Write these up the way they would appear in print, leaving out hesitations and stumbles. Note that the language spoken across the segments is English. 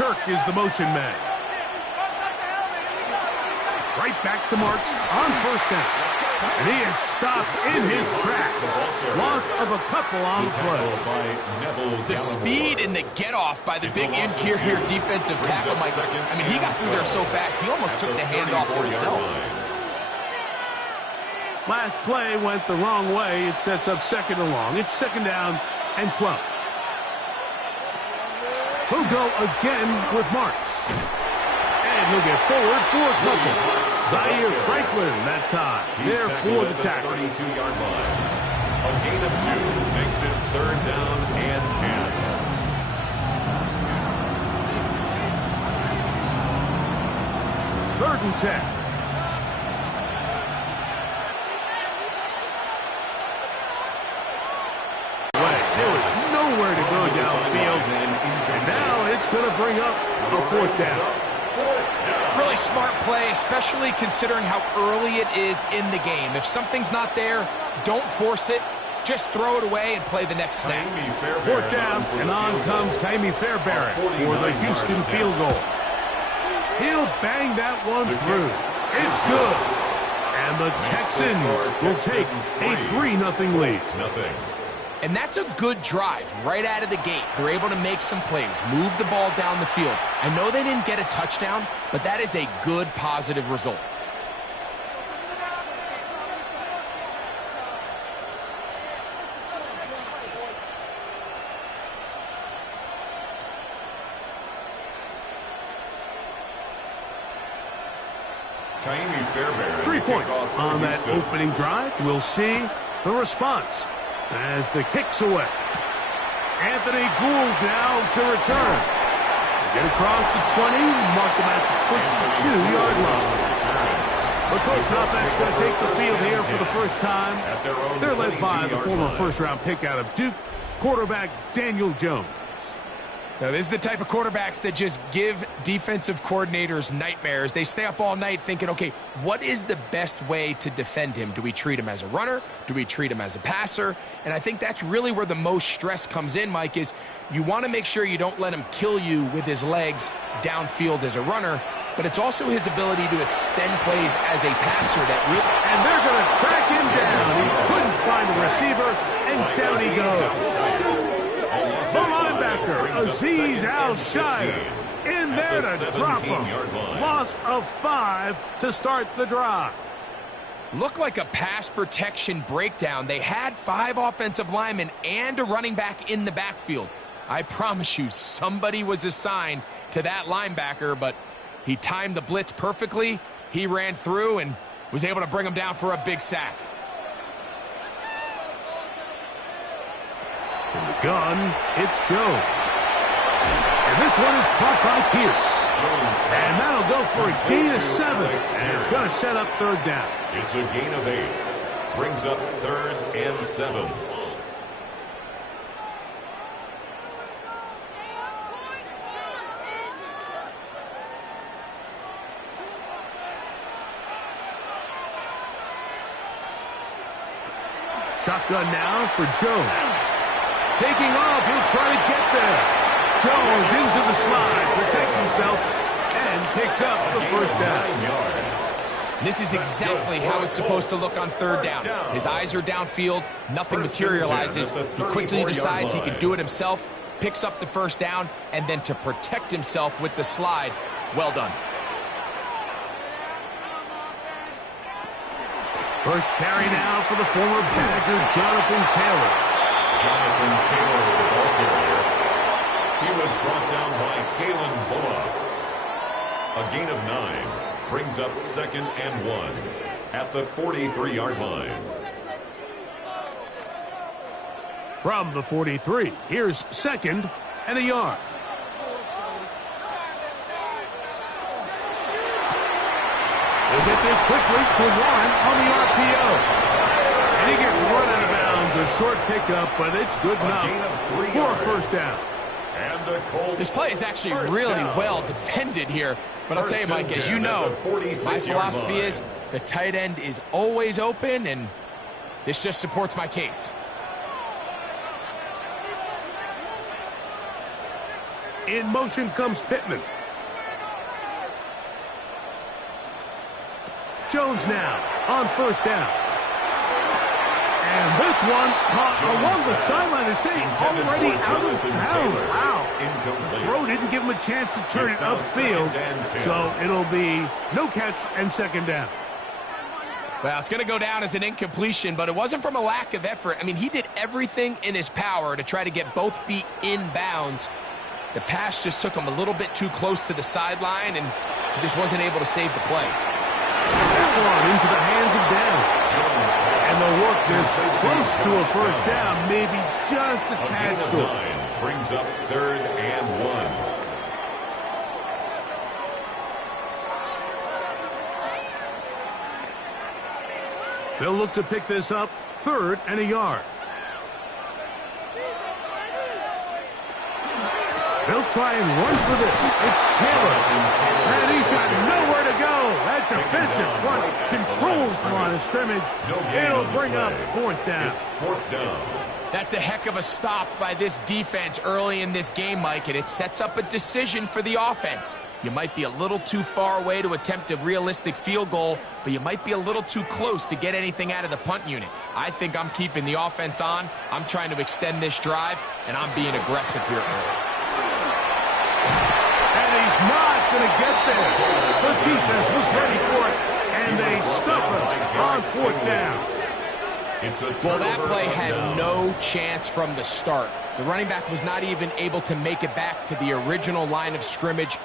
Kirk is the motion man. Right back to Marks on first down. And he is stopped in his tracks. Loss of a couple on the play. The speed and the get-off by the big interior defensive tackle, Mike. I mean, he got through there so fast, he almost took the handoff himself. Last play went the wrong way. It sets up second and long. It's second down and 12. He'll go again with Marks. And he'll get forward for a couple. Zaire Franklin that time. There for the tackle. 32-yard line. A gain of 2 makes it third down and 10. Third and 10. There was nowhere to go downfield. And now it's going to bring up a fourth down. Really smart play, especially considering how early it is in the game. If something's not there, don't force it. Just throw it away and play the next snap. Fourth down, and on comes Kaimi Fairbairn for the Houston field goal. He'll bang that one through. It's good. And the Texans will take a 3-0 lead. And that's a good drive right out of the gate. They're able to make some plays, move the ball down the field. I know they didn't get a touchdown, but that is a good, positive result. Kaimi Fairbairn. 3 points on that opening drive. We'll see the response as the kick's away. Anthony Gould now to return. Get across the 20, mark them at the 22-yard line. The Colts offense going to take the field here for the first time. They're led by the former first-round pick out of Duke, quarterback Daniel Jones. Now, this is the type of quarterbacks that just give defensive coordinators nightmares. They stay up all night thinking, okay, what is the best way to defend him? Do we treat him as a runner? Do we treat him as a passer? And I think that's really where the most stress comes in, Mike, is you want to make sure you don't let him kill you with his legs downfield as a runner, but it's also his ability to extend plays as a passer that really... And they're going to track him down. He couldn't find the receiver, and down he goes. The linebacker, Azeez Al-Shire, in there to drop him. Loss of 5 to start the drive. Looked like a pass protection breakdown. They had 5 offensive linemen and a running back in the backfield. I promise you, somebody was assigned to that linebacker, but he timed the blitz perfectly. He ran through and was able to bring him down for a big sack. From the gun, it's Jones. And this one is caught by Pierce. And that'll go for a gain of 7. And it's going to set up third down. It's a gain of 8. Brings up third and 7. Shotgun now for Jones. Taking off, he'll try to get there. Jones into the slide, protects himself, and picks up the first down. This is exactly how it's supposed to look on third down. His eyes are downfield, nothing materializes. He quickly decides he can do it himself, picks up the first down, and then to protect himself with the slide, well done. First carry now for the former Badger, Jonathan Taylor. Jonathan Taylor with the ball carrier. He was brought down by Kalen Bullock. A gain of 9 brings up second and 1 at the 43-yard line. From the 43, here's second and a yard. We'll get this quickly to Warren on the RPO. And he gets run out of bounds, a short pickup, but it's good enough for a first down. This play is actually really well defended here. But I'll tell you, Mike, as you know, my philosophy is the tight end is always open, and this just supports my case. In motion comes Pittman. Jones now on first down. And this one caught along the sideline. They say already out of bounds. Wow. The throw didn't give him a chance to turn it upfield. So it'll be no catch and second down. Well, it's going to go down as an incompletion, but it wasn't from a lack of effort. I mean, he did everything in his power to try to get both feet in bounds. The pass just took him a little bit too close to the sideline, and he just wasn't able to save the play. That one into the hands of Downs. And they'll work this close to a first down, maybe just a tad short. Brings up 3rd and 1. They'll look to pick this up 3rd and a yard. They'll try and run for this. It's Taylor. And he's got nowhere to go. That defensive front controls the line of scrimmage. It'll bring up 4th down. It's 4th down. That's a heck of a stop by this defense early in this game, Mike, and it sets up a decision for the offense. You might be a little too far away to attempt a realistic field goal, but you might be a little too close to get anything out of the punt unit. I think I'm keeping the offense on. I'm trying to extend this drive, and I'm being aggressive here early. And he's not going to get there. The defense was ready for it, and they stop him on 4th down. Well, that play had no chance from the start. The running back was not even able to make it back to the original line of scrimmage.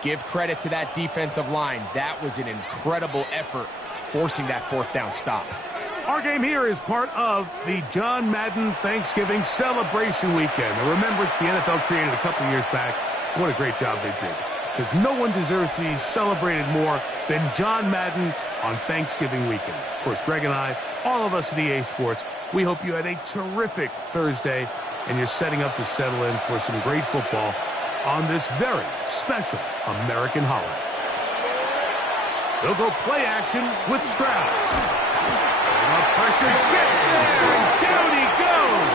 Give credit to that defensive line. That was an incredible effort, forcing that 4th down stop. Our game here is part of the John Madden Thanksgiving celebration weekend. A remembrance the NFL created a couple years back. What a great job they did. Because no one deserves to be celebrated more than John Madden on Thanksgiving weekend. Of course, Greg and I, all of us at EA Sports, we hope you had a terrific Thursday and you're setting up to settle in for some great football on this very special American holiday. They'll go play action with Stroud. The pressure gets there, and down he goes.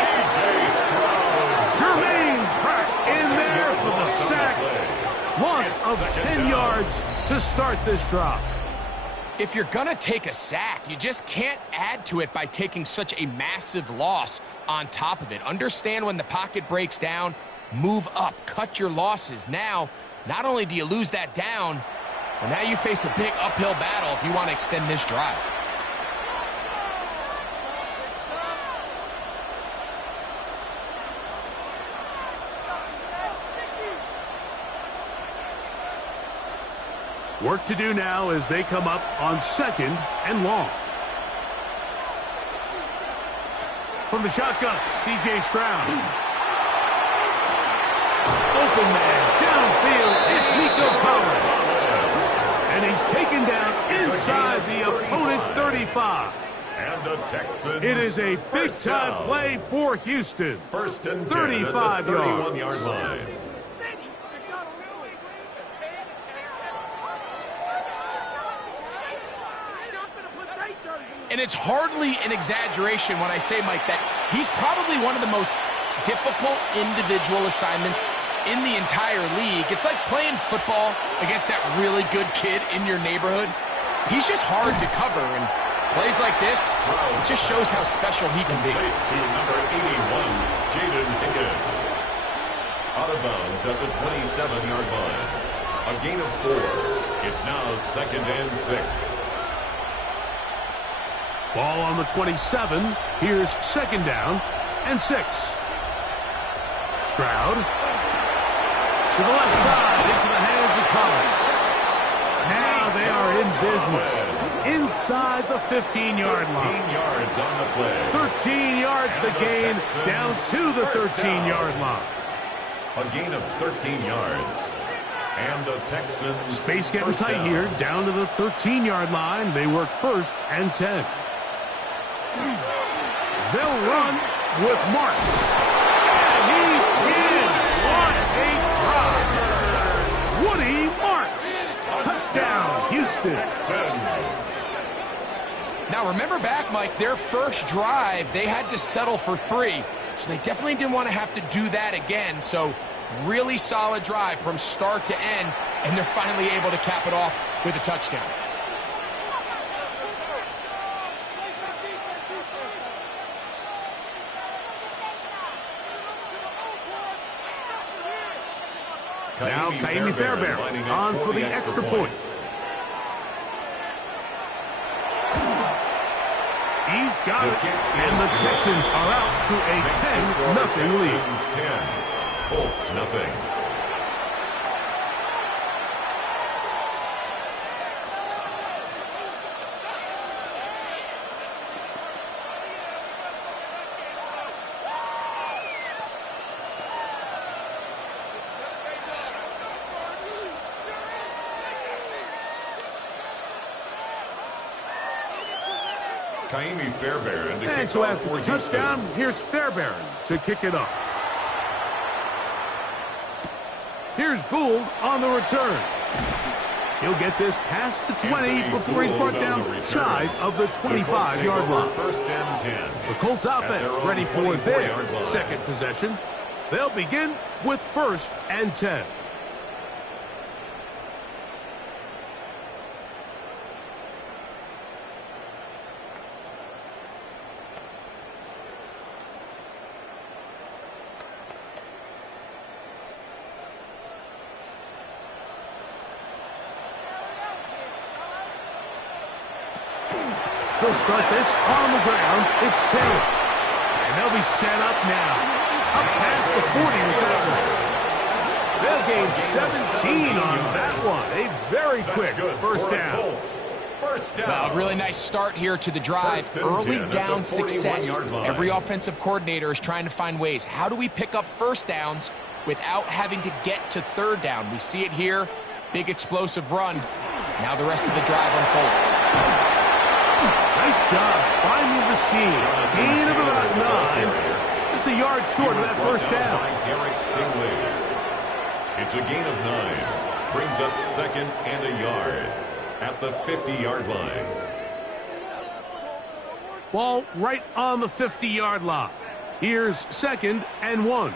Jermaine's Pratt in there for the sack. Loss of 10 yards to start this drive. If you're going to take a sack, you just can't add to it by taking such a massive loss on top of it. Understand when the pocket breaks down, move up, cut your losses. Now, not only do you lose that down, but now you face a big uphill battle if you want to extend this drive. Work to do now as they come up on 2nd and long. From the shotgun, C.J. Stroud. Open man, downfield, it's Nico Collins. And he's taken down inside the opponent's 35. And the Texans. It is a big-time play for Houston. 1st and 10 35 at the yards. 31-yard line. And it's hardly an exaggeration when I say, Mike, that he's probably one of the most difficult individual assignments in the entire league. It's like playing football against that really good kid in your neighborhood. He's just hard to cover, and plays like this, it just shows how special he can be. To number 81, Jaden Higgins. Out of bounds at the 27-yard line. A gain of 4. It's now 2nd and 6. Ball on the 27. Here's 2nd down and 6. Stroud to the left side into the hands of Collins. Now they are in business inside the 15-yard line. 13 yards on the play. 13 yards the gain down to the 13-yard line. A gain of 13 yards. And the Texans. Space getting first tight down. here down to the 13-yard line. They work 1st and 10. They'll run with Marks. And he's in. What a drive. Woody Marks. Touchdown, Houston. Now, remember back, Mike, their first drive, they had to settle for 3. So they definitely didn't want to have to do that again. So Really solid drive from start to end, and they're finally able to cap it off with a touchdown. Now Kaimi Fairbairn on for the extra point. He's got it, and the Texans are out to a 10-0 lead. 10, Colts nothing. Kaimi Fairbairn to And kick so off after for the touchdown, here's Fairbairn to kick it off. Here's Gould on the return. He'll get this past the 20 before he's brought down shy of the 25-yard line. First and 10. The Colts offense ready for their second possession. They'll begin with first and 10. They'll start this on the ground. It's Taylor. And they'll be set up now. Up past the 40 with that one. They'll gain 17 on that one. A very quick first down. First down. Well, a really nice start here to the drive. Early down success. Every offensive coordinator is trying to find ways. How do we pick up first downs without having to get to third down? We see it here. Big explosive run. Now the rest of the drive unfolds. Nice job finding the seam. Gain of about 9. Just a yard short of that first down. It's a gain of 9. Brings up second and a yard at the 50-yard line. Ball right on the 50-yard line. Here's second and 1.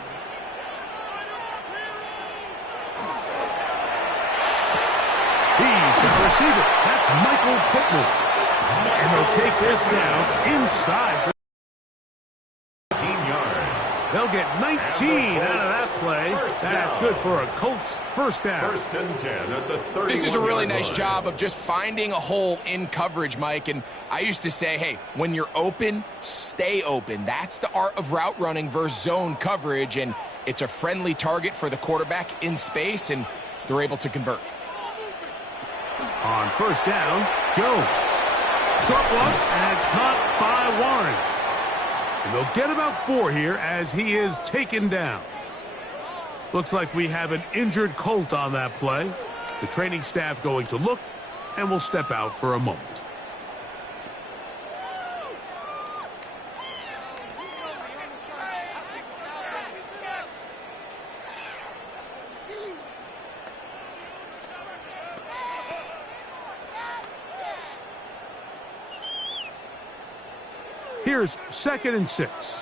He's got a receiver. That's Michael Pittman. And they'll take this down inside the 15 yards. They'll get 19 out of that play. That's good for a Colts first down. First and 10 at the 31-yard line. This is a really nice job of just finding a hole in coverage, Mike. And I used to say, hey, when you're open, stay open. That's the art of route running versus zone coverage. And it's a friendly target for the quarterback in space, and they're able to convert. On first down, Jones. Short one, and it's caught by Warren. And they'll get about 4 here as he is taken down. Looks like we have an injured Colt on that play. The training staff going to look, and will step out for a moment. Here's second and 6.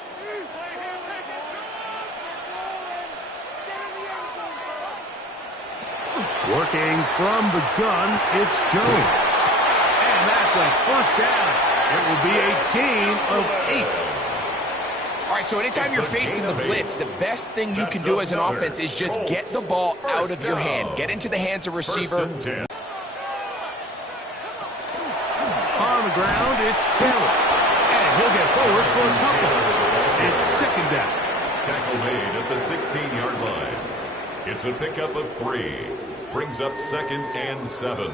Working from the gun, it's Jones. And that's a first down. It will be a gain of 8. All right, so anytime you're facing the blitz, the best thing you can do as an offense is just get the ball out of your hand. Get into the hands of receiver. On the ground, it's Taylor. And he'll get forward for a couple. It's second down. Tackle made at the 16-yard line. It's a pickup of 3. Brings up second and 7.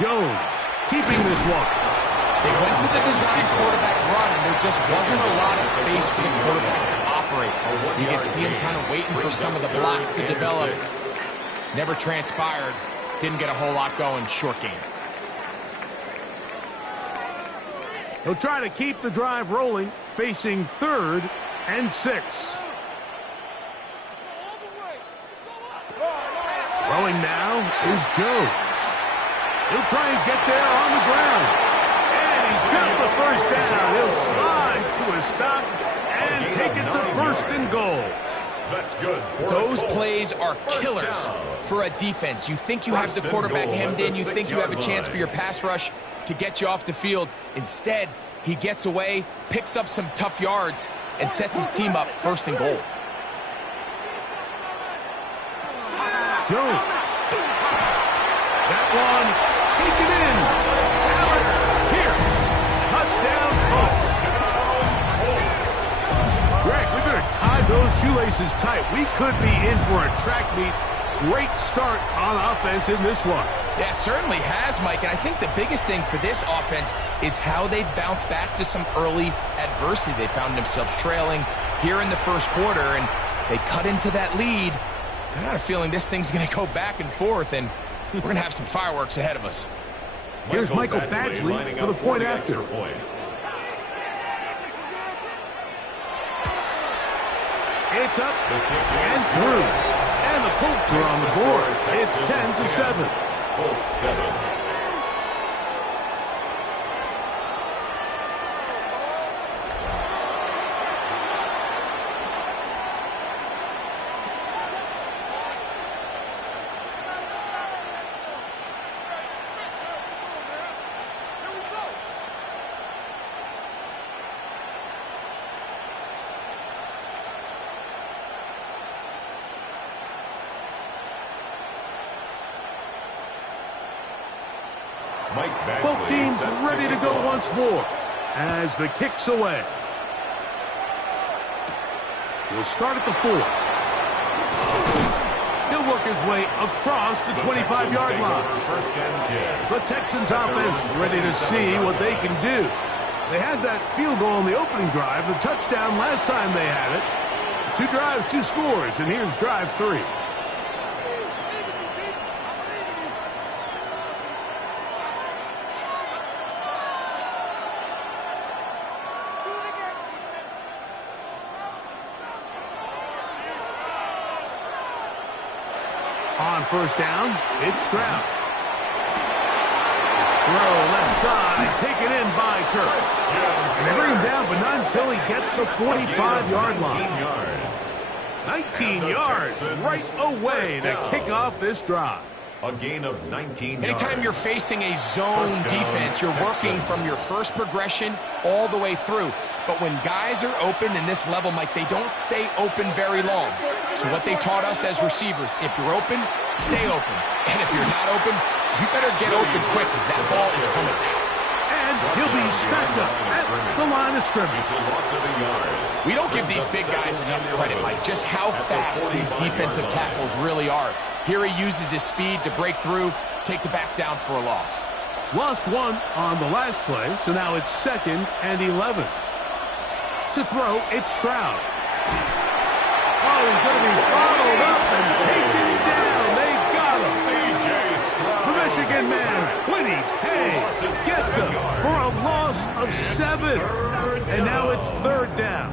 Jones keeping this one. They went to the design quarterback run, and there just wasn't a lot of space for the quarterback to operate. You can see him kind of waiting for some of the blocks to develop. Never transpired. Didn't get a whole lot going. Short game. He'll try to keep the drive rolling, facing third and 6. Throwing now is Jones. He'll try and get there on the ground. And he's got the first down. He'll slide to a stop and take it to first and goal. That's good. Those plays are killers for a defense. You think you have the quarterback hemmed in. You think you have a chance for your pass rush to get you off the field. Instead, he gets away, picks up some tough yards, and sets his team up first and goal. Jones. That one taken in. Alec Pierce. Touchdown Colts. Greg, we better tie those shoelaces tight. We could be in for a track meet. Great start on offense in this one. Yeah, certainly has, Mike. And I think the biggest thing for this offense is how they've bounced back to some early adversity. They found themselves trailing here in the first quarter, and they cut into that lead. I got a feeling this thing's going to go back and forth, and we're going to have some fireworks ahead of us. Here's Michael Badgley for the point after. It's up and through. And the Colts are on the board. It's 10-7. Colts 7. Both teams ready to go once more as the kick's away. He'll start at the 4. He'll work his way across the 25-yard line. The Texans offense ready to see what they can do. They had that field goal in the opening drive, the touchdown last time they had it. 2 drives, 2 scores, and here's drive 3. On first down, it's Stroud. Throw left side, taken in by Kirk. And they bring him down, but not until he gets the 45-yard line. 19 yards right away to kick off this drive. A gain of 19 yards. Anytime you're facing a zone defense, you're working from your first progression all the way through. But when guys are open in this level, Mike, they don't stay open very long. So what they taught us as receivers, if you're open, stay open. And if you're not open, you better get open quick because that ball is coming. And he'll be stacked up at the line of scrimmage. We don't give these big guys enough credit, Mike, just how fast these defensive tackles really are. Here he uses his speed to break through, take the back down for a loss. Lost 1 on the last play, so now it's 2nd and 11. To throw, it's Stroud. Oh, he's going to be followed up and taken down. They got him. The Michigan man, Quinny Hayes, gets him for a loss of 7. And now it's 3rd down.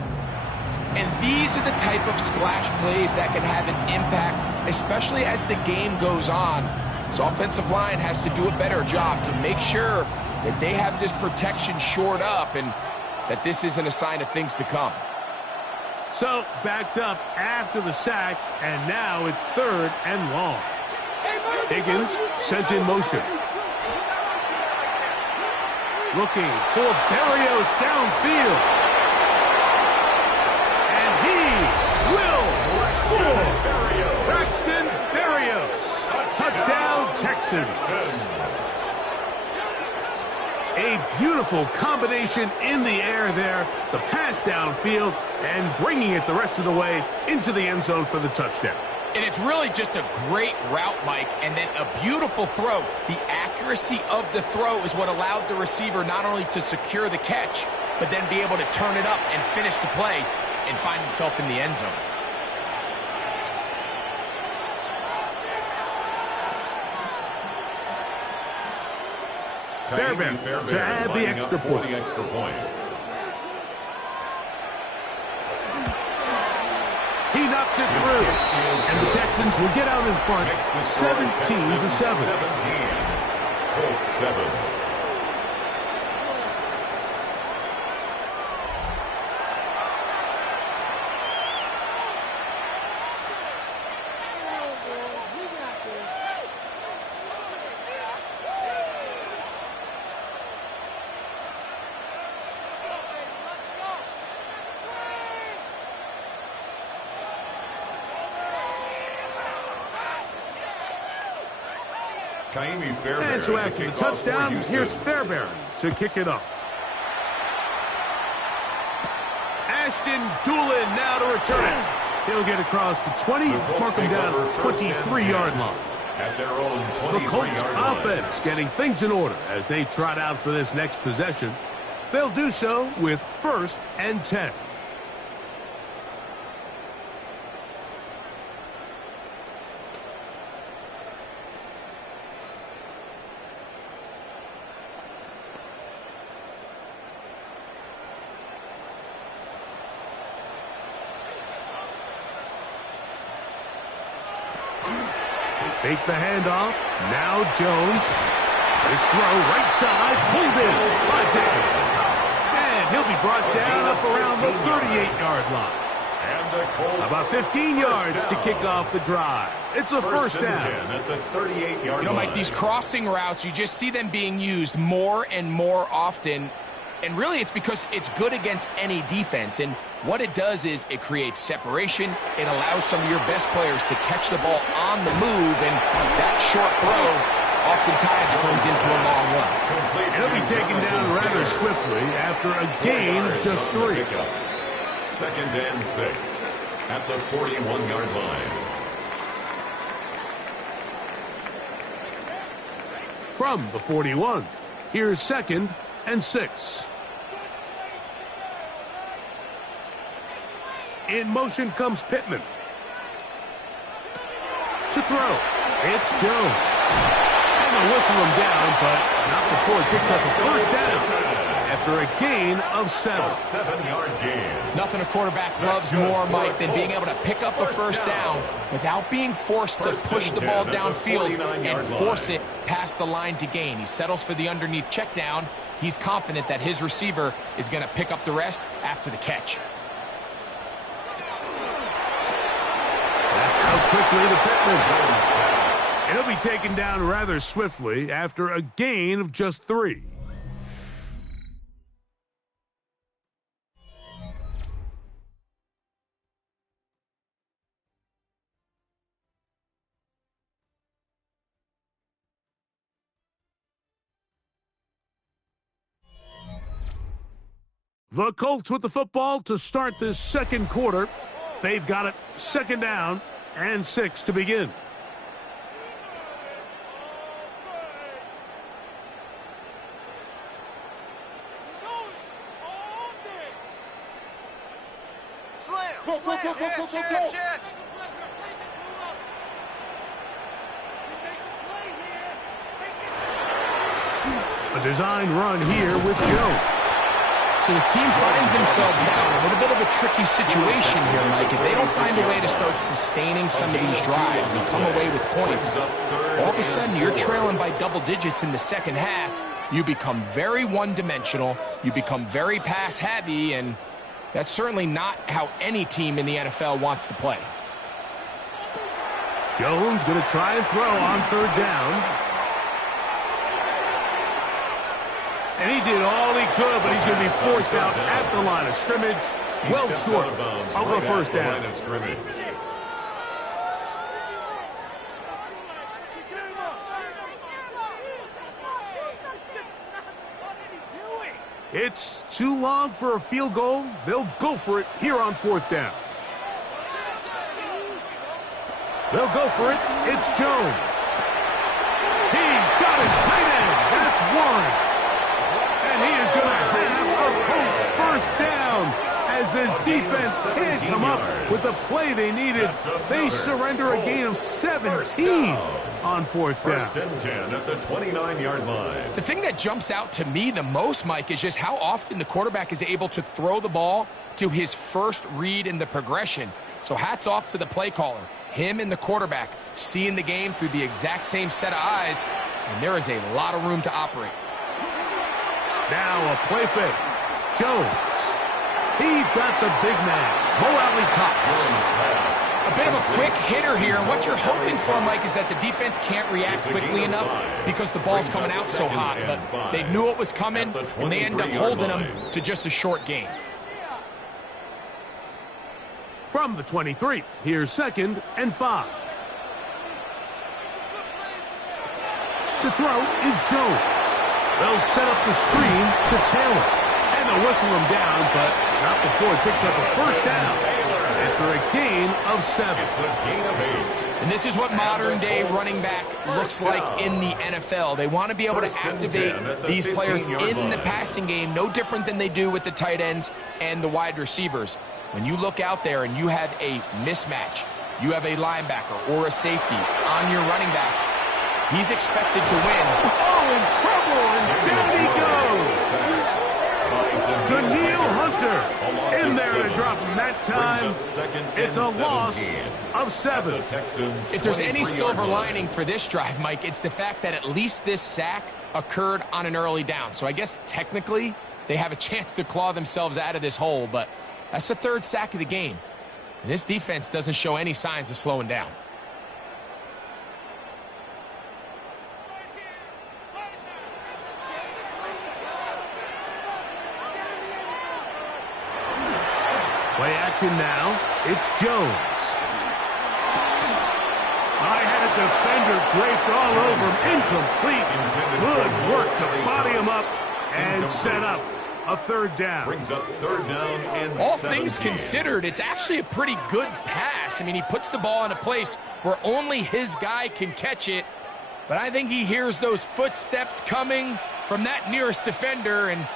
And these are the type of splash plays that can have an impact, especially as the game goes on. So offensive line has to do a better job to make sure that they have this protection shored up and that this isn't a sign of things to come. So, backed up after the sack, and now it's 3rd and long. Higgins sent in motion. Looking for Berrios downfield. And he will score. Braxton Berrios. Touchdown, Texans. A beautiful combination in the air there. The pass downfield and bringing it the rest of the way into the end zone for the touchdown. And it's really just a great route, Mike, and then a beautiful throw. The accuracy of the throw is what allowed the receiver not only to secure the catch, but then be able to turn it up and finish the play and find himself in the end zone. Fairbairn to add the extra point. He Drops it through. And the Texans will get out in front 17-7. 17. Colts 7. And so after the touchdown, here's Fairbairn to kick it off. Ashton Doolin now to return it. He'll get across the 20, mark him down at the 23-yard line. At their own 23-yard The Colts line. offense getting things in order as they trot out for this next possession. They'll do so with 1st and 10. Fake the handoff. Now Jones. His throw right side. Pulled in by Davis. And he'll be brought down up around the 38-yard line. And the Colts About 15 yards to kick off the drive. It's a first down. 10 at the 38-yard line. Mike, these crossing routes, you just see them being used more and more often. And really, it's because it's good against any defense. And what it does is it creates separation. It allows some of your best players to catch the ball on the move. And that short throw oftentimes turns into a long run. He'll be taken down rather swiftly after a gain of just 3. 2nd and 6 at the 41-yard line. From the 41, here's 2nd and 6. In motion comes Pittman. To throw, it's Jones. And they'll whistle him down, but not before he picks up a first down after a gain of 7. A 7-yard gain. Nothing a quarterback loves more, Mike, than being able to pick up a first down without being forced to push the ball downfield and force it past the line to gain. He settles for the underneath check down. He's confident that his receiver is going to pick up the rest after the catch. That's how quickly the Pittman. It'll be taken down rather swiftly after a gain of just 3. The Colts with the football to start this second quarter. They've got it 2nd down and 6 to begin. A design run here with Jones. So this team finds themselves now in a little bit of a tricky situation here, Mike. If they don't find a way to start sustaining some of these drives and come away with points, all of a sudden you're trailing by double digits in the second half. You become very one-dimensional. You become very pass-heavy, and that's certainly not how any team in the NFL wants to play. Jones going to try and throw on 3rd down. And he did all he could, but he's going to be forced out at the line of scrimmage, well short of a first down. It's too long for a field goal. They'll go for it here on 4th down. They'll go for it. It's Jones. He's got his tight end. That's Warren. And he is going to have a Colts first down as this defense can't come up with the play they needed. They surrender a gain of 17 on 4th down. 1st and 10 at the 29-yard line. The thing that jumps out to me the most, Mike, is just how often the quarterback is able to throw the ball to his first read in the progression. So hats off to the play caller. Him and the quarterback seeing the game through the exact same set of eyes, and there is a lot of room to operate. Now a play fake. Jones. He's got the big man. Mo Alley Cox. A bit of a quick hitter here, and what you're hoping for, Mike, is that the defense can't react quickly enough because the ball's coming out so hot. But they knew it was coming, and they end up holding them to just a short gain. From the 23, here's 2nd and 5. To throw is Jones. They'll set up the screen to Taylor. And they'll whistle him down, but not before he picks up a first down after a gain of 7. It's a gain of 8. And this is what modern-day running back looks like in the NFL. They want to be able to activate these players in the passing game, no different than they do with the tight ends and the wide receivers. When you look out there and you have a mismatch, you have a linebacker or a safety on your running back, he's expected to win. Oh, in trouble, and down he goes. Daniil Hunter in there to drop him that time. It's a loss of 7. If there's any silver lining for this drive, Mike, it's the fact that at least this sack occurred on an early down. So I guess technically they have a chance to claw themselves out of this hole, but that's the 3rd sack of the game. And this defense doesn't show any signs of slowing down. Play action now. It's Jones. I had a defender draped all over him. Incomplete. Good work to body him up and set up a 3rd down. Brings up 3rd down and all 17. things considered, it's actually a pretty good pass. I mean, he puts the ball in a place where only his guy can catch it. But I think he hears those footsteps coming from that nearest defender, and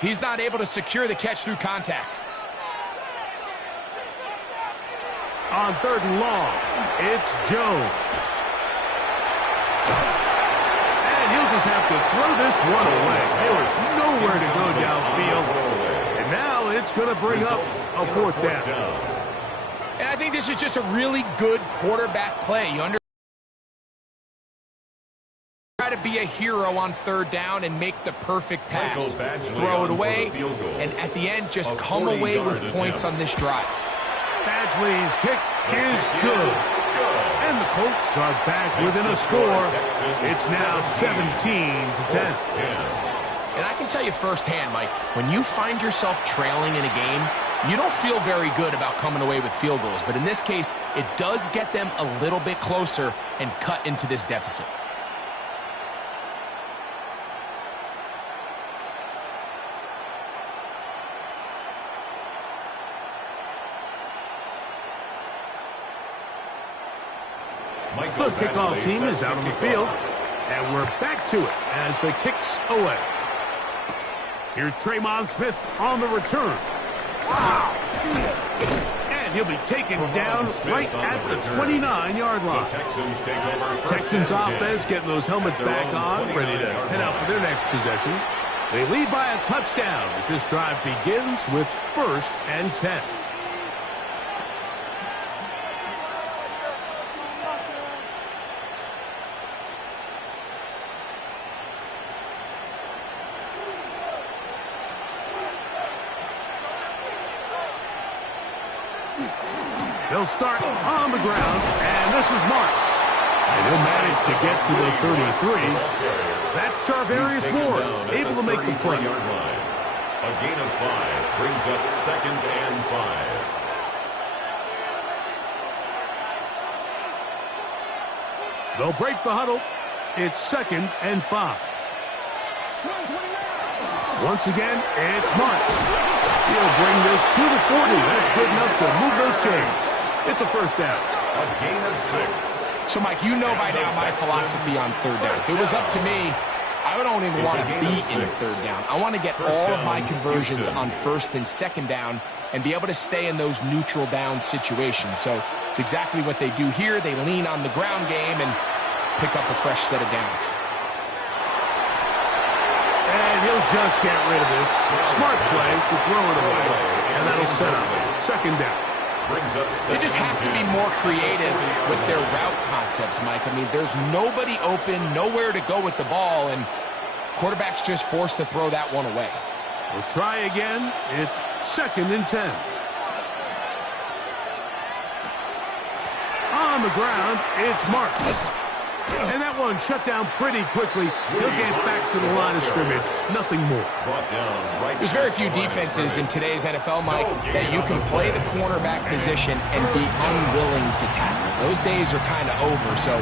he's not able to secure the catch through contact. On 3rd and long, it's Jones. And he'll just have to throw this one away. There was nowhere to go downfield. And now it's going to bring up a 4th down. And I think this is just a really good quarterback play. You try to be a hero on 3rd down and make the perfect pass. Throw it away, and at the end, just come away with points on this drive. Badgley's kick is good. And the Colts are back within a score. It's now 17-10. And I can tell you firsthand, Mike, when you find yourself trailing in a game, you don't feel very good about coming away with field goals. But in this case, it does get them a little bit closer and cut into this deficit. The kickoff team is out on the field, and we're back to it as the kick's away. Here's Tremon Smith on the return. And he'll be taken down right at the 29-yard line. Texans offense getting those helmets back on, ready to head out for their next possession. They lead by a touchdown as this drive begins with 1st and 10. They'll start on the ground, and this is Marks. And he'll manage to get to the 33. That's Charvarius Ward, able to make the play. A gain of 5 brings up 2nd and 5. They'll break the huddle. It's 2nd and 5. Once again, it's Marks. He'll bring this to the 40. That's good enough to move those chains. It's a 1st down. A gain of 6. So, Mike, you know by now my philosophy on 3rd down. If it was up to me, I don't even want to be in 3rd down. I want to get all of my conversions on 1st and 2nd down and be able to stay in those neutral down situations. So it's exactly what they do here. They lean on the ground game and pick up a fresh set of downs. And he'll just get rid of this. Smart play to throw it away. And that'll set up 2nd down. brings up They just have to be more creative with their route concepts, Mike. I mean, there's nobody open, nowhere to go with the ball, and quarterback's just forced to throw that one away. We'll try again. It's 2nd and 10. On the ground, it's Marks. And that one shut down pretty quickly. He'll get back to the line of scrimmage. Nothing more. There's very few defenses in today's NFL, Mike, that you can play the cornerback position and be unwilling to tackle. Those days are kind of over, so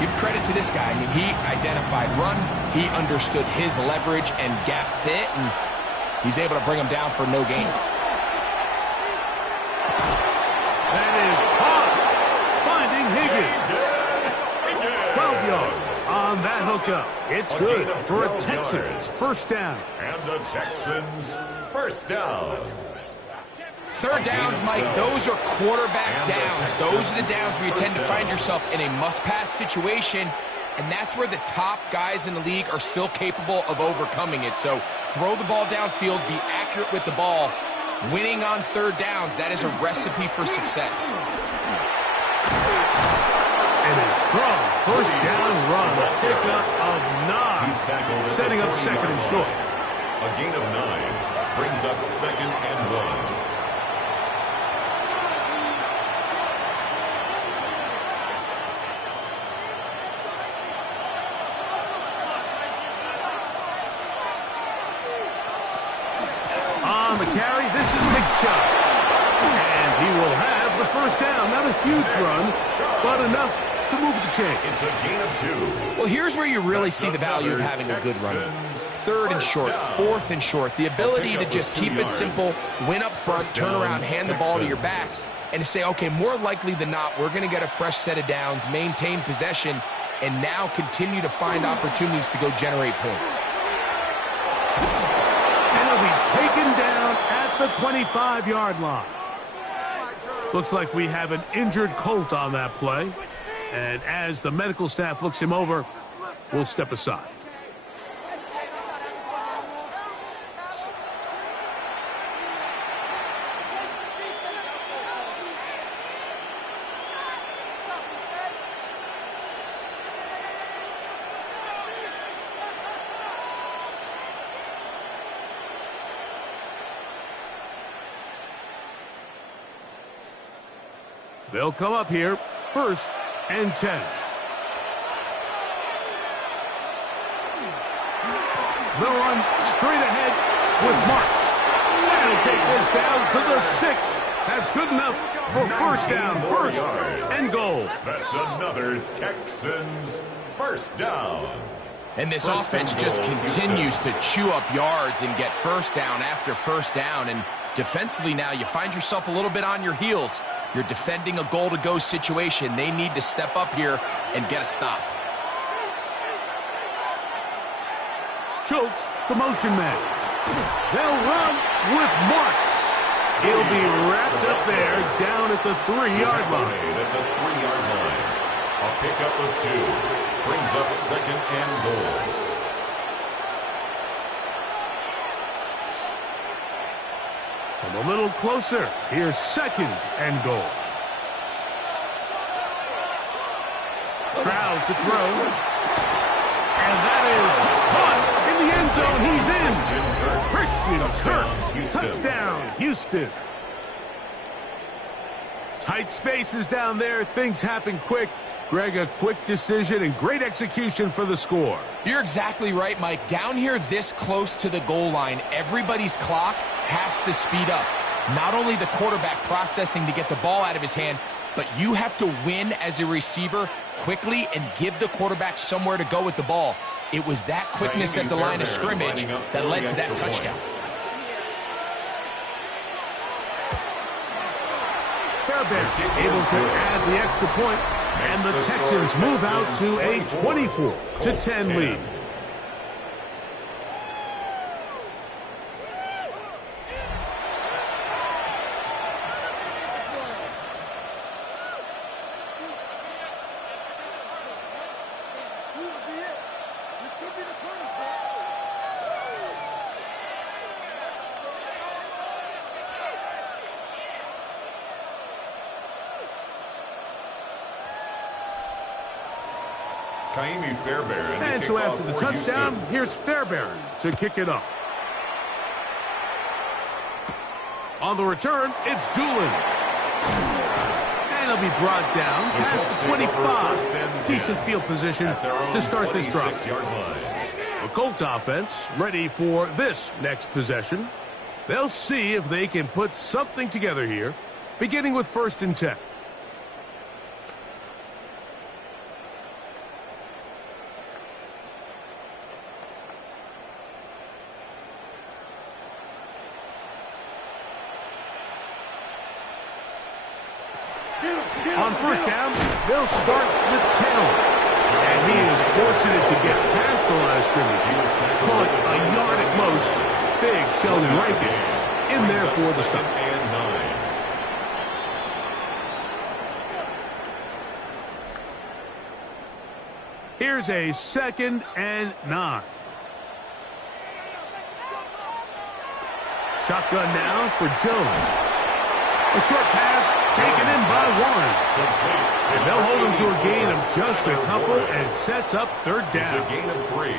give credit to this guy. I mean, he identified run, he understood his leverage and gap fit, and he's able to bring him down for no gain. That is caught. Finding Higgins. 12 yards on that hookup. It's good for a Texans first down. And the Texans first down. Third downs, Mike, those are quarterback downs. Those are the downs where you tend to find yourself in a must-pass situation, and that's where the top guys in the league are still capable of overcoming it. So throw the ball downfield, be accurate with the ball. Winning on third downs, that is a recipe for success. And a strong first down run. A pickup of 9. Setting up 2nd and short. A gain of 9 brings up 2nd and 1. On the carry, this is Nick Chubb. And he will have the first down. Not a huge run, but enough to move the chain. It's a gain of 2. Well, here's where you really see the value of having a good run. 3rd and short, 4th and short. The ability to just keep it simple, win up front, turn around, hand the ball to your back, and to say, okay, more likely than not, we're going to get a fresh set of downs, maintain possession, and now continue to find opportunities to go generate points. And he'll be taken down at the 25-yard line. Looks like we have an injured Colt on that play. And as the medical staff looks him over, we'll step aside. They'll come up here, 1st and 10. They'll run straight ahead with Marks. And he'll take this down to the 6. That's good enough for first down, 1st and goal. That's another Texans first down. And this offense just continues to chew up yards and get first down after first down. And defensively now, you find yourself a little bit on your heels. You're defending a goal-to-go situation. They need to step up here and get a stop. Schultz, the motion man. They'll run with Marks. He'll be wrapped up there down at the 3-yard line. At the 3-yard line. A pickup of 2 brings up 2nd and goal. And a little closer. Here's 2nd and goal. Stroud to throw. And that is caught in the end zone. He's in. Christian Kirk. Touchdown, Houston. Tight spaces down there. Things happen quick. Greg, a quick decision and great execution for the score. You're exactly right, Mike. Down here this close to the goal line, everybody's clock has to speed up. Not only the quarterback processing to get the ball out of his hand, but you have to win as a receiver quickly and give the quarterback somewhere to go with the ball. It was that quickness at the line of scrimmage that led to that touchdown. Fairbairn able to add the extra point, and the Texans move out to a 24-10 lead. And so after the touchdown, here's Fairbairn to kick it off. On the return, it's Doolin. And he'll be brought down past the 25. Decent field position to start this drive. The Colts offense ready for this next possession. They'll see if they can put something together here, beginning with 1st and 10. On 1st down, they'll start with Taylor. And he is fortunate to get past the line of scrimmage. Caught a yard at most. Big Sheldon Rankins in there for the stop. Here's a 2nd and 9. Shotgun now for Jones. A short pass taken in by Warren. And they'll hold him to a gain of just a couple and sets up 3rd down. It's a gain of 3.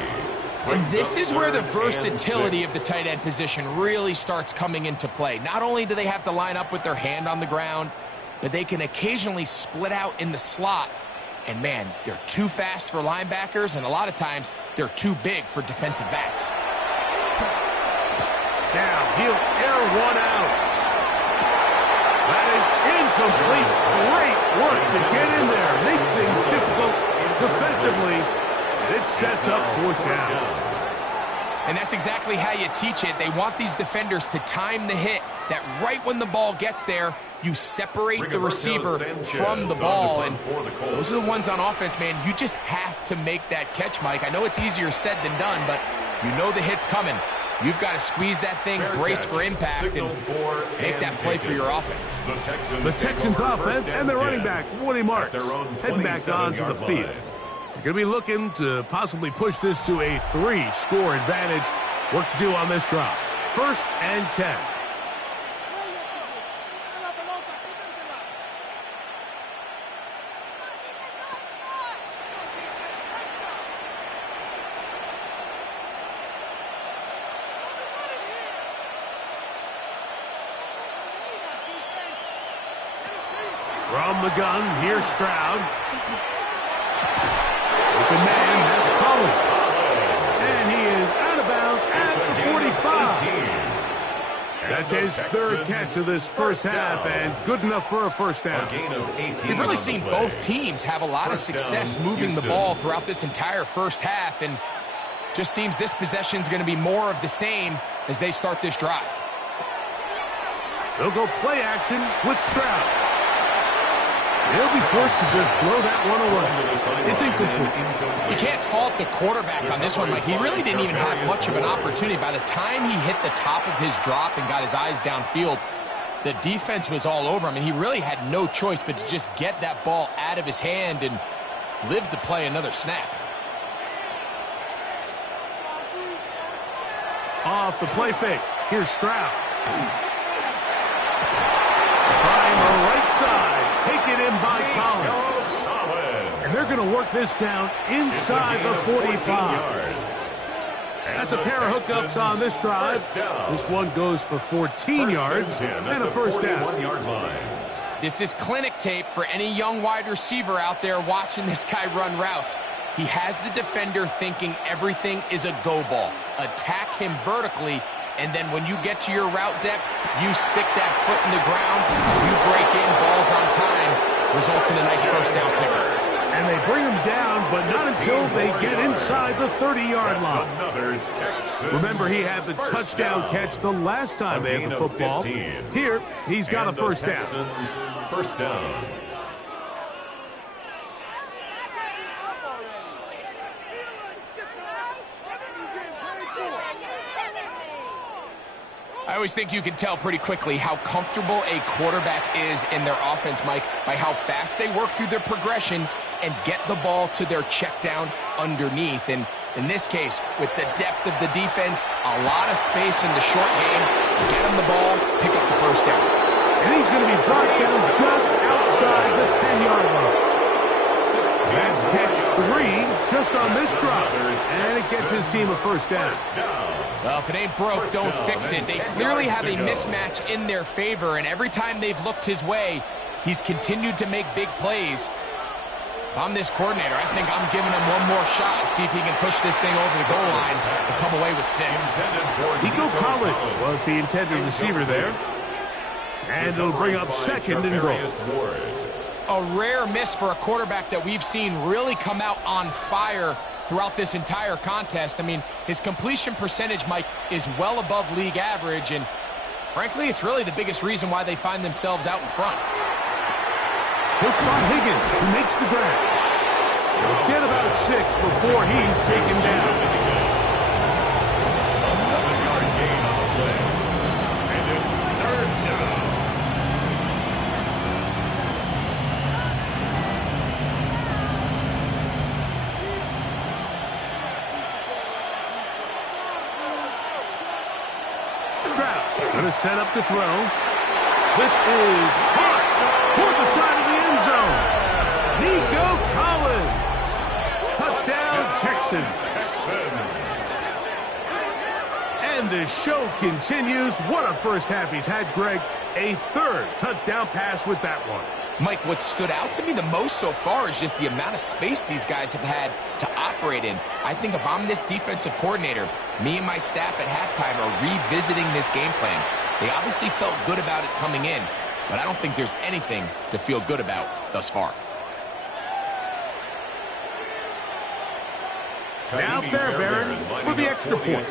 And this is where the versatility of the tight end position really starts coming into play. Not only do they have to line up with their hand on the ground, but they can occasionally split out in the slot. And man, they're too fast for linebackers, and a lot of times they're too big for defensive backs. Now he'll air one out. That is incomplete. Great work to get in there. Make things difficult defensively. And it sets up 4th down. And that's exactly how you teach it. They want these defenders to time the hit, that right when the ball gets there, you separate the receiver from the ball. And those are the ones on offense, man. You just have to make that catch, Mike. I know it's easier said than done, but you know the hit's coming. You've got to squeeze that thing, brace for impact, and make that play for your offense. The Texans offense and their running back, Woody Marks, heading back onto the field. They're going to be looking to possibly push this to a 3-score advantage. Work to do on this drive. 1st and 10. From the gun, here's Stroud. Open man, that's Collins. And he is out of bounds at the 45. That's his 3rd catch of this 1st half, and good enough for a 1st down. We've really seen both teams have a lot of success moving the ball throughout this entire 1st half, and just seems this possession is going to be more of the same as they start this drive. They'll go play action with Stroud. He'll be forced to just throw that one away. It's incomplete. You can't fault the quarterback on this one, Mike. He really didn't even have much of an opportunity. By the time he hit the top of his drop and got his eyes downfield, the defense was all over him, and he really had no choice but to just get that ball out of his hand and live to play another snap. Off the play fake. Here's Stroud. Trying the right side. Taken in by Collins. And they're going to work this down inside the 45. That's a pair of hookups on this drive. This one goes for 14 yards and a 1st down. This is clinic tape for any young wide receiver out there watching this guy run routes. He has the defender thinking everything is a go ball. Attack him vertically, and then when you get to your route depth, you stick that foot in the ground, you break in, balls on time, results in a nice 1st down pickup. And they bring him down, but not until they get inside the 30-yard line. Remember, he had the touchdown catch the last time they had the football. Here, he's got a 1st down. 1st down. I always think you can tell pretty quickly how comfortable a quarterback is in their offense, Mike, by how fast they work through their progression and get the ball to their check down underneath. And in this case, with the depth of the defense, a lot of space in the short game, get him the ball, pick up the 1st down. And he's going to be brought down just outside the 10-yard line. That's catch 3 just on this drop. And it gets his team a first down. Well, if it ain't broke, don't fix it. They clearly have a mismatch in their favor, and every time they've looked his way, he's continued to make big plays. If I'm this coordinator, I think I'm giving him one more shot and see if he can push this thing over the goal line and come away with 6. Nico Collins was the intended receiver there. And it'll bring up second and goal. A rare miss for a quarterback that we've seen really come out on fire throughout this entire contest. I mean, his completion percentage, Mike, is well above league average, and frankly, it's really the biggest reason why they find themselves out in front. He'll spot Higgins, who makes the grab. He'll get about 6 before he's taken down. A 7-yard gain on the play. And it's 3rd down. Stroud going to set up to throw. This is hot toward the side of the end zone. Nico Collins. Touchdown, Texans. And the show continues. What a first half he's had, Greg. A 3rd touchdown pass with that one. Mike, what stood out to me the most so far is just the amount of space these guys have had to operate in. I think if I'm this defensive coordinator, me and my staff at halftime are revisiting this game plan. They obviously felt good about it coming in, but I don't think there's anything to feel good about thus far. Now Fairbairn for the extra point.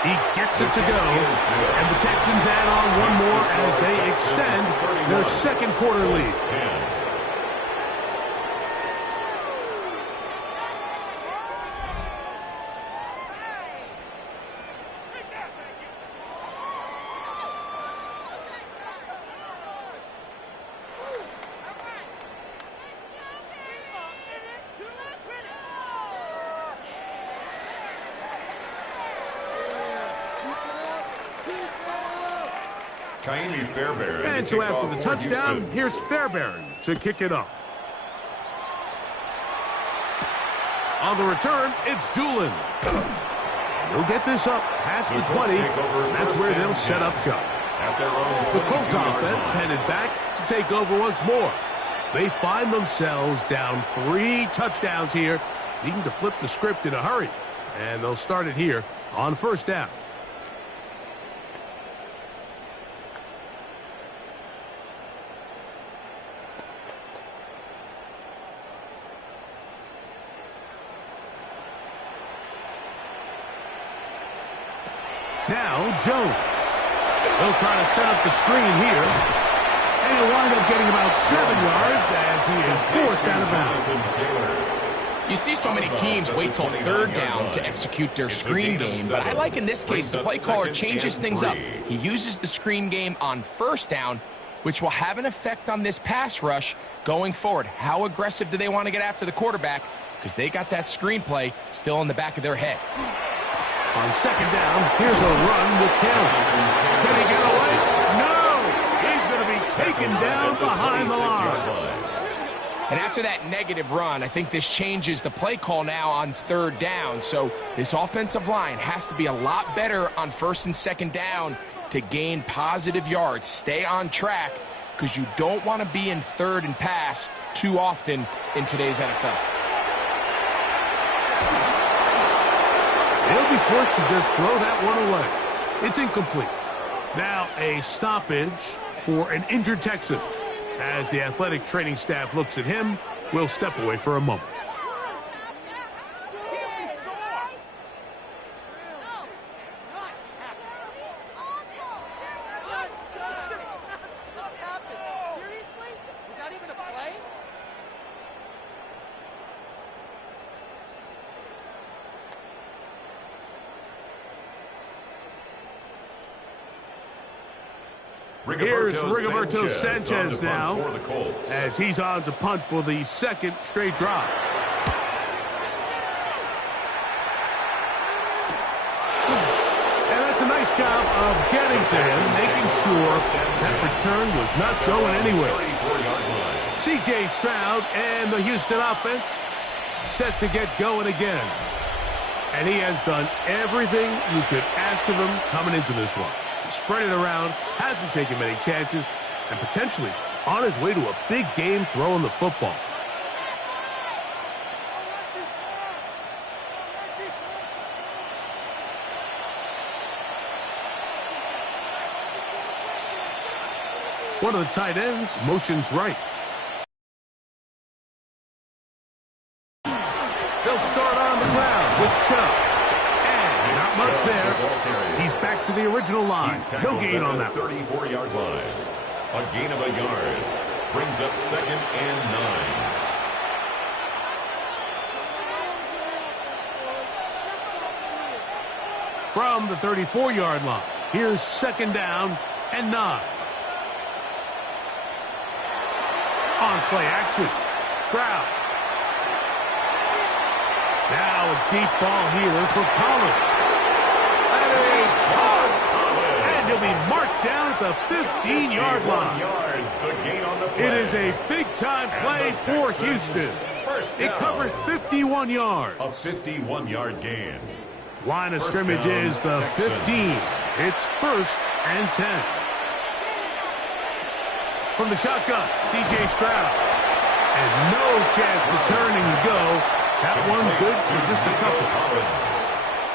He gets it to go, and the Texans add on one more as they extend their second quarter lead. And so after the touchdown, here's Fairbairn to kick it off. On the return, it's Doolin. He'll get this up past the 20. That's where they'll set up shop. The Colts offense headed back to take over once more. They find themselves down 3 touchdowns here, needing to flip the script in a hurry. And they'll start it here on first down. Now Jones. He'll try to set up the screen here. And he'll wind up getting about 7 yards as he is forced out of bounds. You see so many teams wait till 3rd down to execute their screen game, but I like in this case the play caller changes things up. He uses the screen game on 1st down, which will have an effect on this pass rush going forward. How aggressive do they want to get after the quarterback? Because they got that screenplay still in the back of their head. On 2nd down, here's a run with Kelly. Can he get away? No! He's going to be taken down behind the line. And after that negative run, I think this changes the play call now on 3rd down. So this offensive line has to be a lot better on 1st and 2nd down to gain positive yards. Stay on track because you don't want to be in 3rd and pass too often in today's NFL. They'll be forced to just throw that one away. It's incomplete. Now a stoppage for an injured Texan. As the athletic training staff looks at him, we'll step away for a moment. Here's Rigoberto Sanchez now, as he's on to punt for the 2nd straight drive. And that's a nice job of getting to him, making sure that return was not going anywhere. C.J. Stroud and the Houston offense set to get going again. And he has done everything you could ask of him coming into this one. He spread it around, hasn't taken many chances, and potentially on his way to a big game throwing the football. One of the tight ends motions right. They'll start on the ground with Chubb. And not much there. He's back to the original line. No gain on that. 34-yard line. A gain of a yard. Brings up 2nd and 9. From the 34-yard line, here's 2nd down and 9. On play action, Stroud. Now a deep ball here for Collins. That is caught. And he'll be marked down at the 15-yard line. Yards, the gain on the play. It is a big-time play for Houston. It covers 51 yards. A 51-yard gain. Line of scrimmage is the 15. It's 1st and 10. From the shotgun, C.J. Stroud. And no chance to turn and go. That one good for just a couple.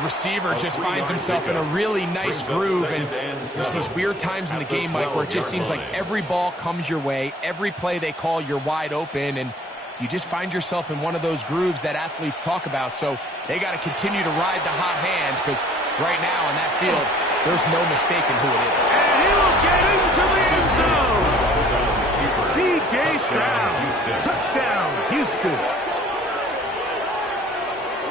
Receiver just finds himself in a really nice groove, and there's these weird times in the game, Mike, where it just seems like every ball comes your way, every play they call, you're wide open, and you just find yourself in one of those grooves that athletes talk about. So they got to continue to ride the hot hand, because right now in that field, there's no mistaking who it is. And he'll get into the end zone. C.J. Stroud. Touchdown, Houston.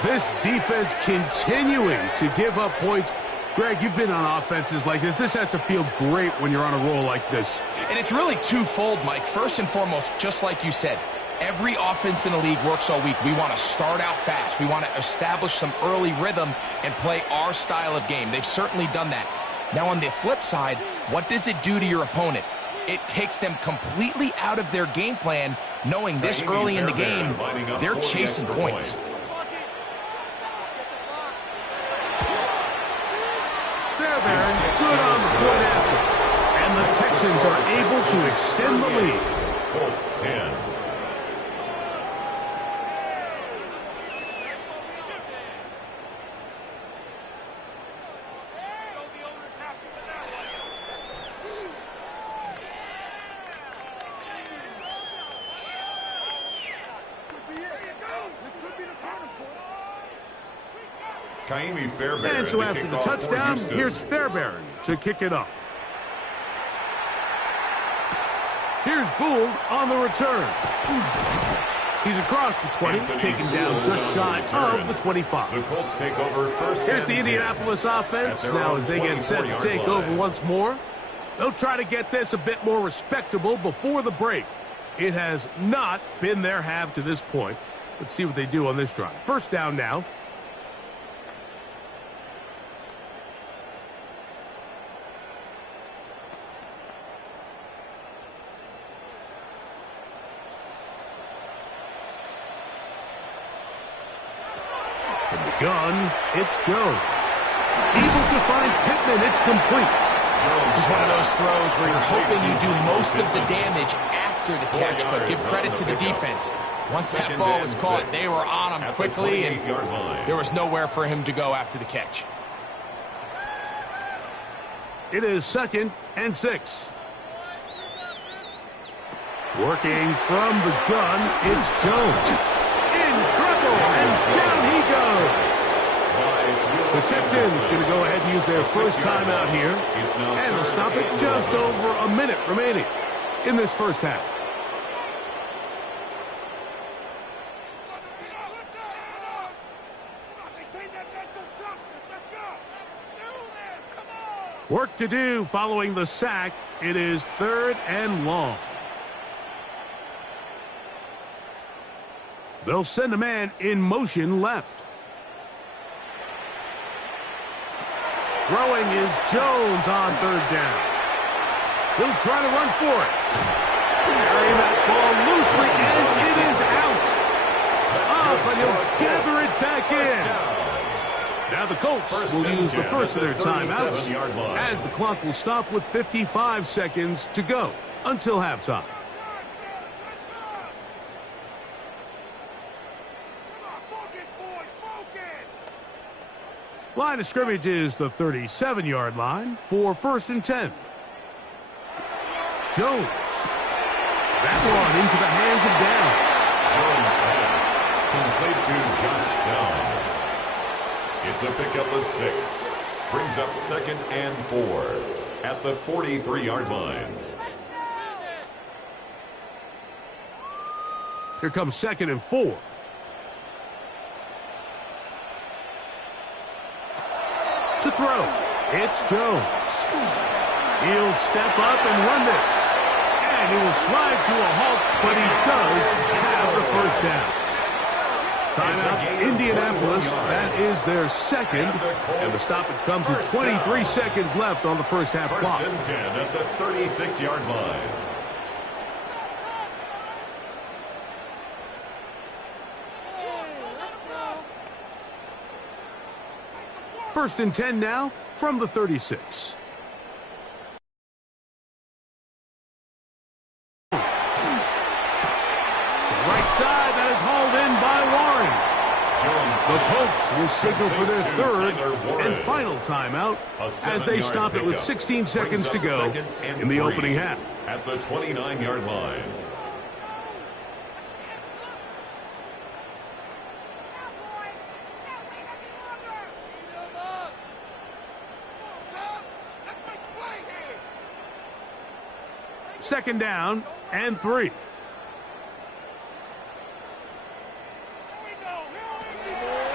This defense continuing to give up points. Greg, you've been on offenses like this. This has to feel great when you're on a roll like this. And it's really twofold, Mike. First and foremost, just like you said, every offense in the league works all week. We want to start out fast. We want to establish some early rhythm and play our style of game. They've certainly done that. Now, on the flip side, what does it do to your opponent? It takes them completely out of their game plan, knowing this early in the game, they're chasing points. Fairbairn, good on the point after. And the Texans are able to extend the lead. Colts 10. And so after the touchdown, here's Fairbairn to kick it up. Here's Gould on the return. He's across the 20, taken down just shy of the 25. The Colts take over first. Here's the Indianapolis offense. Now as they get set to take over once more, they'll try to get this a bit more respectable before the break. It has not been their half to this point. Let's see what they do on this drive. First down now. Gun, it's Jones. Able to find Pittman, it's complete. This is one of those throws where you're hoping you do most of the damage after the catch, but give credit to the defense. Once that ball was caught, they were on him quickly, and there was nowhere for him to go after the catch. It is 2nd and 6. Working from the gun, it's Jones. In trouble, and down he goes. The Texans going to go ahead and use their first timeout here, and they'll stop it just over a minute remaining in this first half. Work to do following the sack. It is 3rd and long. They'll send a man in motion left. Throwing is Jones on third down. He'll try to run for it. Carrying that ball loosely, and it is out. But he'll gather it back in. Now the Colts will use the first of their timeouts as the clock will stop with 55 seconds to go until halftime. Line of scrimmage is the 37-yard line for 1st and 10. Jones. That one into the hands of Downs. Jones pass complete to Josh Downs. It's a pickup of 6. Brings up 2nd and 4 at the 43-yard line. Here comes 2nd and 4. To throw, it's Jones. He'll step up and run this. And he will slide to a halt, but he does have the first down. Timeout, Indianapolis. That is their second. And the stoppage comes with 23 seconds left on the first half clock. 1st and 10 at the 36-yard line. First and 10 now from the 36. The Colts will signal for their third and final timeout as they stop it with 16 seconds to go in the opening half. At the 29-yard line. Second down and 3.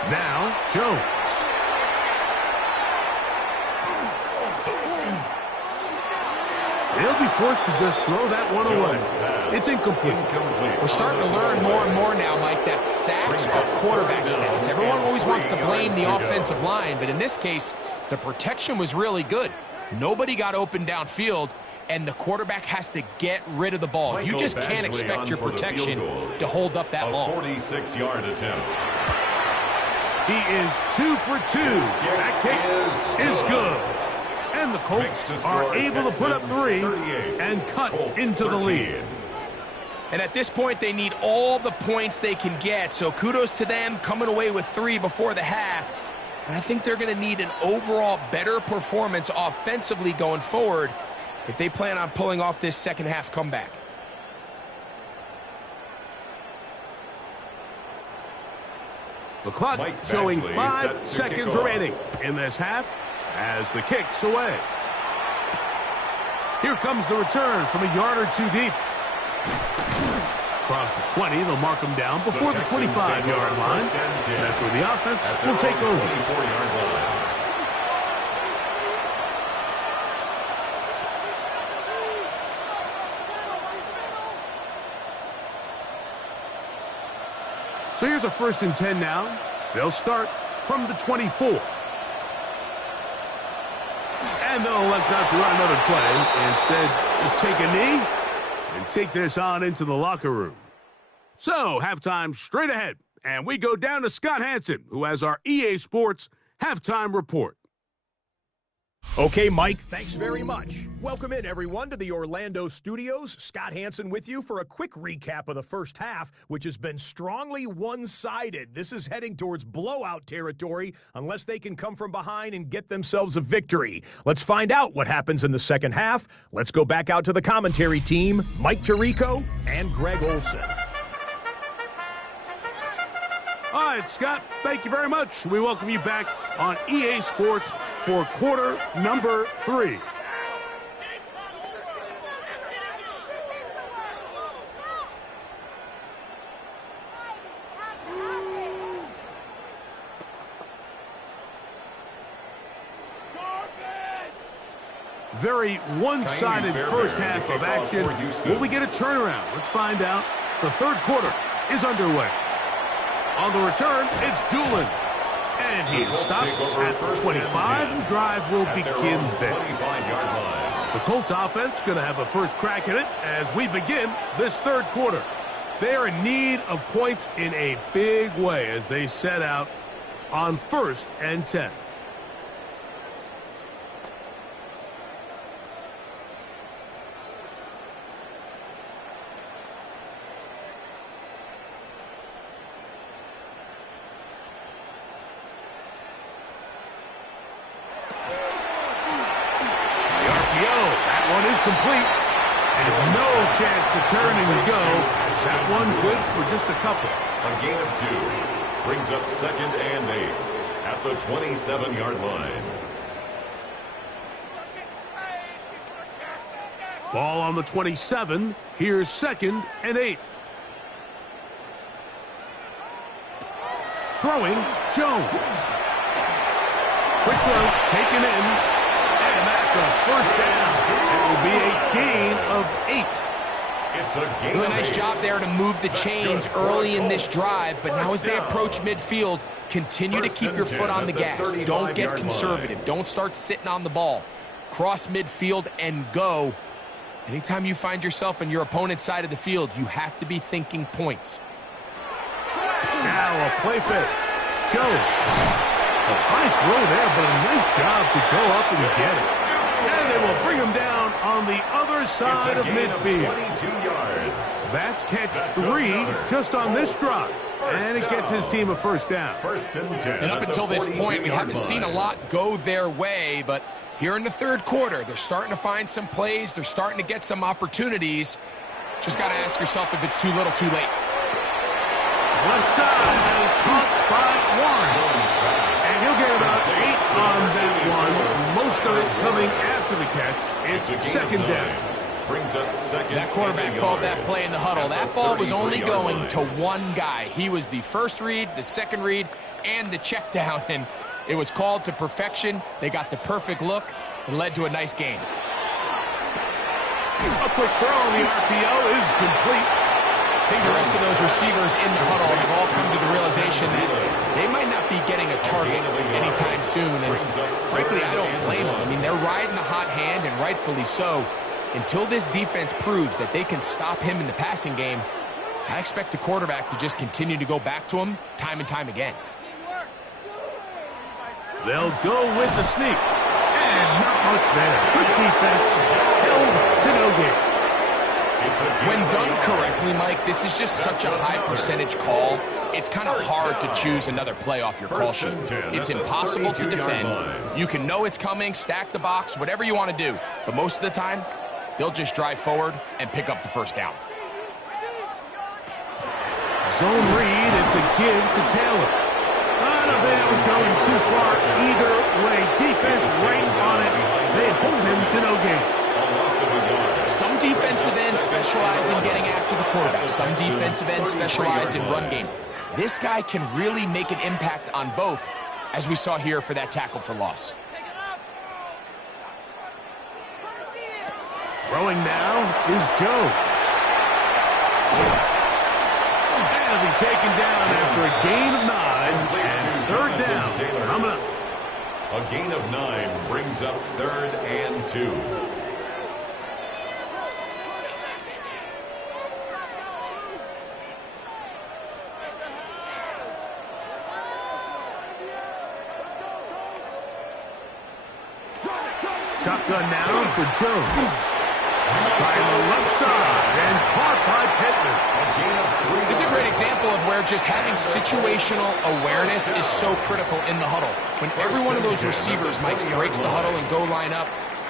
Now, Jones. They'll be forced to just throw that one away. It's incomplete. We're starting to learn more and more now, Mike, that sacks are quarterback stats. Everyone always wants to blame the offensive line, but in this case, the protection was really good. Nobody got open downfield, and the quarterback has to get rid of the ball. You just can't expect your protection to hold up that long. 46-yard attempt. He is 2 for 2. That kick is good. And the Colts are able to put up 3 and cut into the lead. And at this point, they need all the points they can get. So kudos to them coming away with 3 before the half. And I think they're going to need an overall better performance offensively going forward if they plan on pulling off this second half comeback. The clock showing 5 seconds remaining in this half as the kick's away. Here comes the return from a yard or 2 deep. Across the 20, they'll mark them down before the 25-yard line. And that's where the offense will take over. 24-yard line. So here's a 1st and 10 now. They'll start from the 24. And they'll elect not to run another play. Instead, just take a knee and take this on into the locker room. So, halftime straight ahead. And we go down to Scott Hansen, who has our EA Sports halftime report. Okay, Mike, thanks very much. Welcome in, everyone, to the Orlando studios. Scott Hansen with you for a quick recap of the first half, which has been strongly one-sided. This is heading towards blowout territory unless they can come from behind and get themselves a victory. Let's find out what happens in the second half. Let's go back out to the commentary team, Mike Tirico and Greg Olson. All right, Scott, thank you very much. We welcome you back on EA Sports for quarter number 3. Very one-sided first half of action. Will we get a turnaround? Let's find out. The third quarter is underway. On the return, it's Doolin. And he is stopped at the 25. The drive will begin there. 25-yard line. The Colts offense going to have a first crack at it as we begin this third quarter. They are in need of points in a big way as they set out on 1st and 10. Complete, and no chance to turn and go. That one good for just a couple. A gain of 2 brings up 2nd and 8 at the 27-yard line. Ball on the 27. Here's 2nd and 8. Throwing, Jones. Quick throw, taken in, and that's a first down. It will be a gain of 8. It's a gain Doing a of nice 8. job there to move the chains early in this drive, but now as they approach midfield, continue to keep your foot on the gas. Don't get conservative. Don't start sitting on the ball. Cross midfield and go. Anytime you find yourself on your opponent's side of the field, you have to be thinking points. Now a play fake. Jones. A high throw there, but a nice job to go up and get it. And they will bring him down on the other side of midfield. 22 yards. That's catch 3 just on this drive. And it gets his team a first down. 1st and 10. And up until this point, we haven't seen a lot go their way, but here in the third quarter, they're starting to find some plays. They're starting to get some opportunities. Just got to ask yourself if it's too little, too late. Left side is caught by Warren. And he'll get about 8 on that one. Most of it coming after the catch. It's 2nd down. Brings up 2nd. That quarterback called that play in the huddle. That ball was only going to one guy. He was the first read, the second read, and the check down. And it was called to perfection. They got the perfect look and led to a nice game. A quick throw on the RPO is complete. I think the rest of those receivers in the huddle have all come to the realization that they might not be getting a target anytime soon. And frankly, I don't blame them. I mean, they're riding a hot hand, and rightfully so. Until this defense proves that they can stop him in the passing game, I expect the quarterback to just continue to go back to him time and time again. They'll go with the sneak. And not much there. Good defense. Held to no gain. When done correctly, Mike, this is just such a high percentage call. It's kind of hard to choose another play off your call sheet. It's impossible to defend. You can know it's coming, stack the box, whatever you want to do. But most of the time, they'll just drive forward and pick up the first down. Zone read, it's a give to Taylor. I don't think that was going too far either way. Defense right on it. They hold him to no gain. Some defensive ends specialize in getting after the quarterback. Some defensive ends specialize in run game. This guy can really make an impact on both, as we saw here for that tackle for loss. Throwing now is Jones. And he'll be taken down after a gain of 9 and 3rd down. Coming up. A gain of 9 brings up 3rd and 2. Shotgun now for Jones. Trying the left side and caught by Pittman. This is a great example of where just having situational awareness is so critical in the huddle. When every one of those receivers, Mike, breaks the huddle and go line up,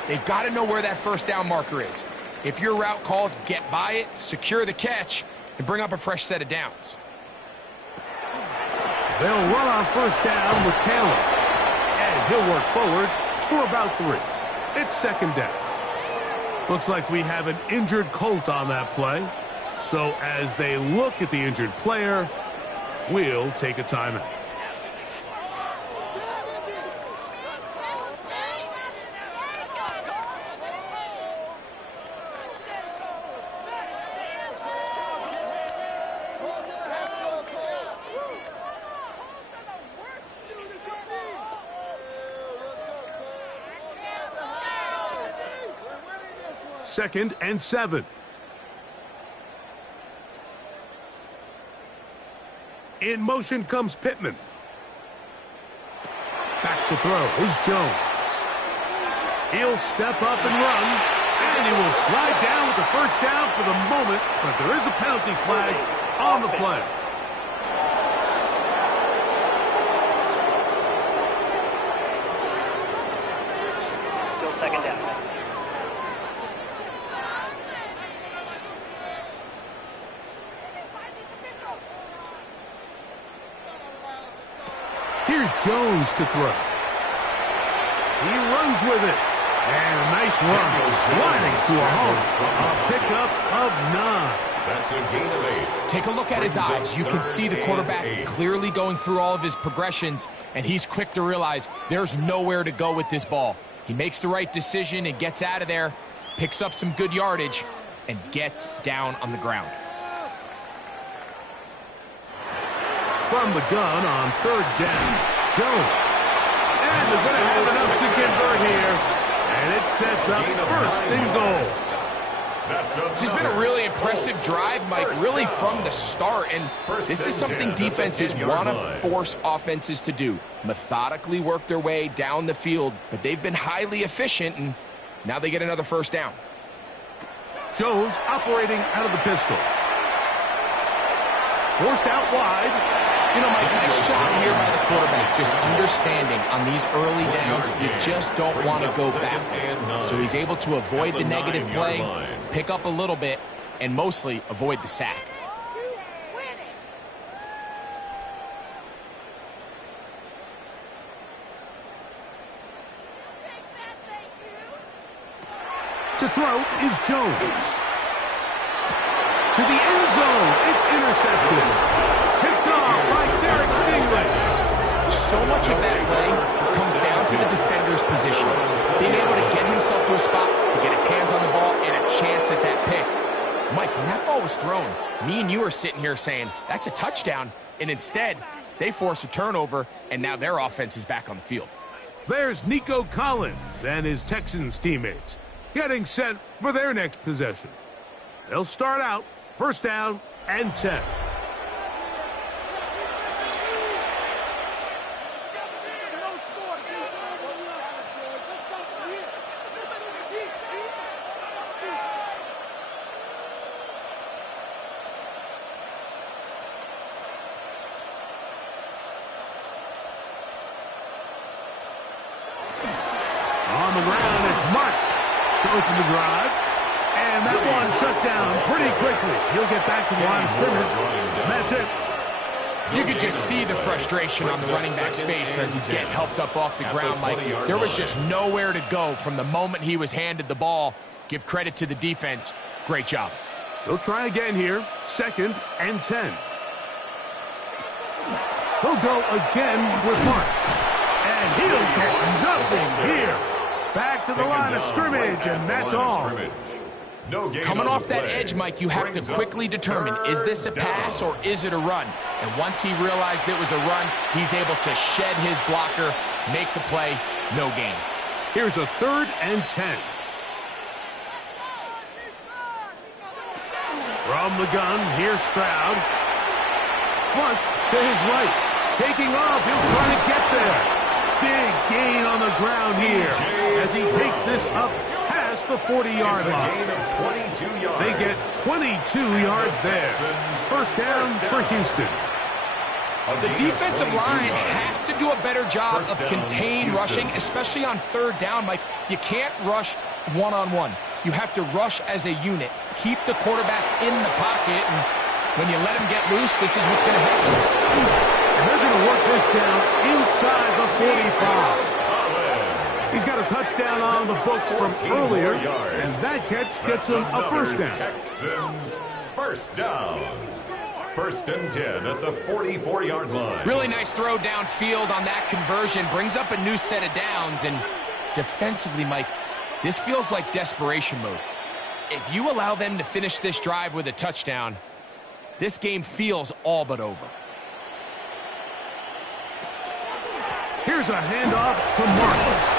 they've got to know where that first down marker is. If your route calls, get by it, secure the catch, and bring up a fresh set of downs. They'll run on first down with Taylor. And he'll work forward for about 3. It's 2nd down. Looks like we have an injured Colt on that play. So as they look at the injured player, we'll take a timeout. 2nd and 7. In motion comes Pittman. Back to throw is Jones. He'll step up and run, and he will slide down with the first down for the moment, but there is a penalty flag on the play. Still 2nd down. Here's Jones to throw. He runs with it. And a nice run, sliding to a home. A pickup of 9. That's a gain of 8. Take a look at his eyes. You can see the quarterback clearly going through all of his progressions, and he's quick to realize there's nowhere to go with this ball. He makes the right decision and gets out of there, picks up some good yardage, and gets down on the ground. From the gun on 3rd down, Jones. And they're going to have enough to convert here. And it sets up 1st and goal. This has been a really impressive drive, Mike, really from the start. And this is something defenses want to force offenses to do. Methodically work their way down the field, but they've been highly efficient, and now they get another 1st down. Jones operating out of the pistol. Forced out wide. You know, Mike, nice job here by the quarterback, just understanding on these early downs, you just don't want to go backwards. So he's able to avoid the negative play, pick up a little bit, and mostly avoid the sack. To throw is Jones. To the end zone. It's intercepted. Picked off by Derek Stingley. So much of that play comes down to the defender's position. Being able to get himself to a spot, to get his hands on the ball, and a chance at that pick. Mike, when that ball was thrown, me and you are sitting here saying, that's a touchdown. And instead, they force a turnover, and now their offense is back on the field. There's Nico Collins and his Texans teammates getting set for their next possession. They'll start out 1st down and 10. On the ground, it's Marks to open the drive. And that one shut down pretty quickly. He'll get back to the line of scrimmage. That's it. You could just see the frustration on the running back's face as he's getting helped up off the ground. Like there was just nowhere to go from the moment he was handed the ball. Give credit to the defense. Great job. He'll try again here. 2nd and 10. He'll go again with Marks. And he'll get nothing here. Back to the line of scrimmage, and that's all. Coming off that edge, Mike, you have to quickly determine, is this a pass or is it a run? And once he realized it was a run, he's able to shed his blocker, make the play, no gain. Here's a 3rd and 10. From the gun, here's Stroud. Flush to his right. Taking off, he'll try to get there. Big gain on the ground here as he takes this up past the 40-yard line. They get 22 yards there. 1st down for Houston. The defensive line has to do a better job of contained rushing, especially on 3rd down. Mike, you can't rush one-on-one. You have to rush as a unit. Keep the quarterback in the pocket, and when you let him get loose, this is what's going to happen. And they're going to work this down inside the 45. He's got a touchdown on the books from earlier, and that catch gets him a 1st down. Texans 1st down. 1st and 10 at the 44-yard line. Really nice throw downfield on that conversion. Brings up a new set of downs, and defensively, Mike, this feels like desperation mode. If you allow them to finish this drive with a touchdown, this game feels all but over. Here's a handoff to Marks.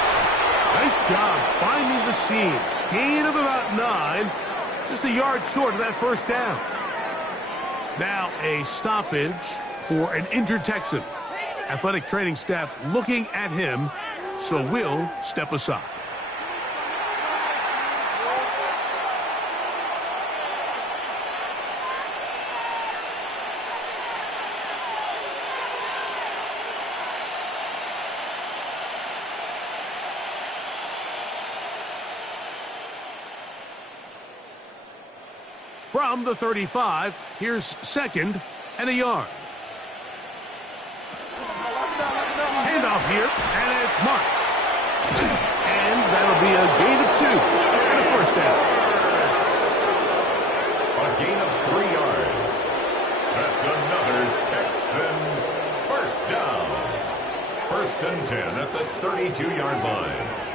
Nice job finding the seam. Gain of about 9. Just a yard short of that first down. Now a stoppage for an injured Texan. Athletic training staff looking at him, so we'll step aside. From the 35, here's 2nd and a yard. Handoff here, and it's Marks. And that'll be a gain of 2 and a first down. A gain of 3 yards. That's another Texans first down. 1st and 10 at the 32-yard line.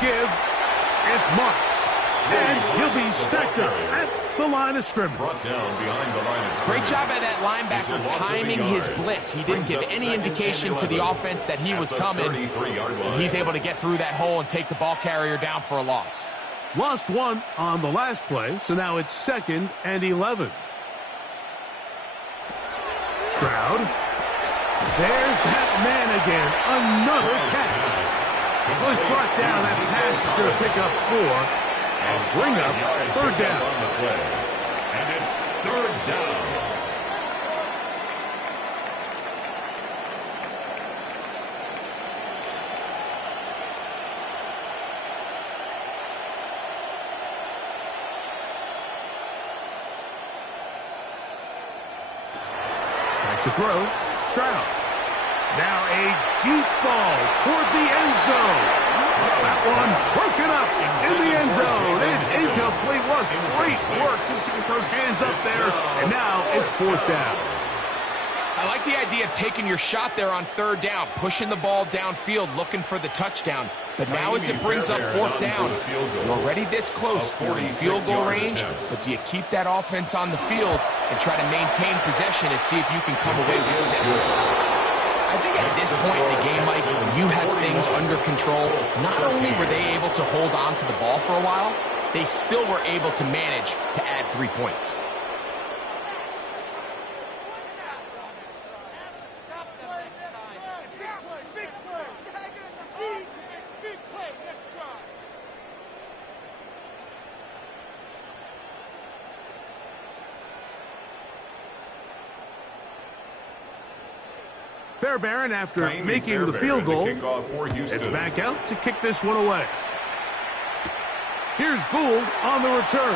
Give, it's Marks, and he'll be stacked up at the line of scrimmage. Brought down behind the line of scrimmage. Great job by that linebacker timing his blitz. He didn't give any indication to the offense that he was coming. And he's able to get through that hole and take the ball carrier down for a loss. Lost 1 on the last play, so now it's 2nd and 11. Stroud. There's that man again. Another catch. Well, he's brought down. That pass is going to pick up 4 and bring up 3rd down. On the play. And it's 3rd down. Back to throw. Stroud. Now a deep ball toward the end zone. That one broken up in the end zone. It's incomplete. What great work just to get those hands up there. And now it's 4th down. I like the idea of taking your shot there on 3rd down, pushing the ball downfield, looking for the touchdown. But now as it brings up 4th down, you're already this close, you're in field goal range, but do you keep that offense on the field and try to maintain possession and see if you can come away with 6? I think at this point in the game, Mike, when you have things under control, not only were they able to hold on to the ball for a while, they still were able to manage to add 3 points. Fairbairn, after making the field goal, it's back out to kick this one away. Here's Gould on the return.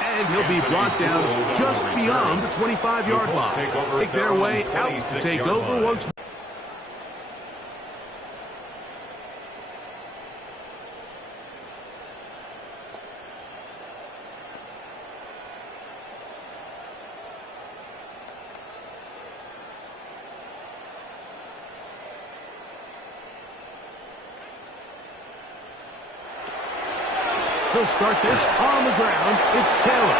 And he'll be brought down just beyond the 25-yard line. Make their way out to take over once more. He'll start this on the ground. It's Taylor.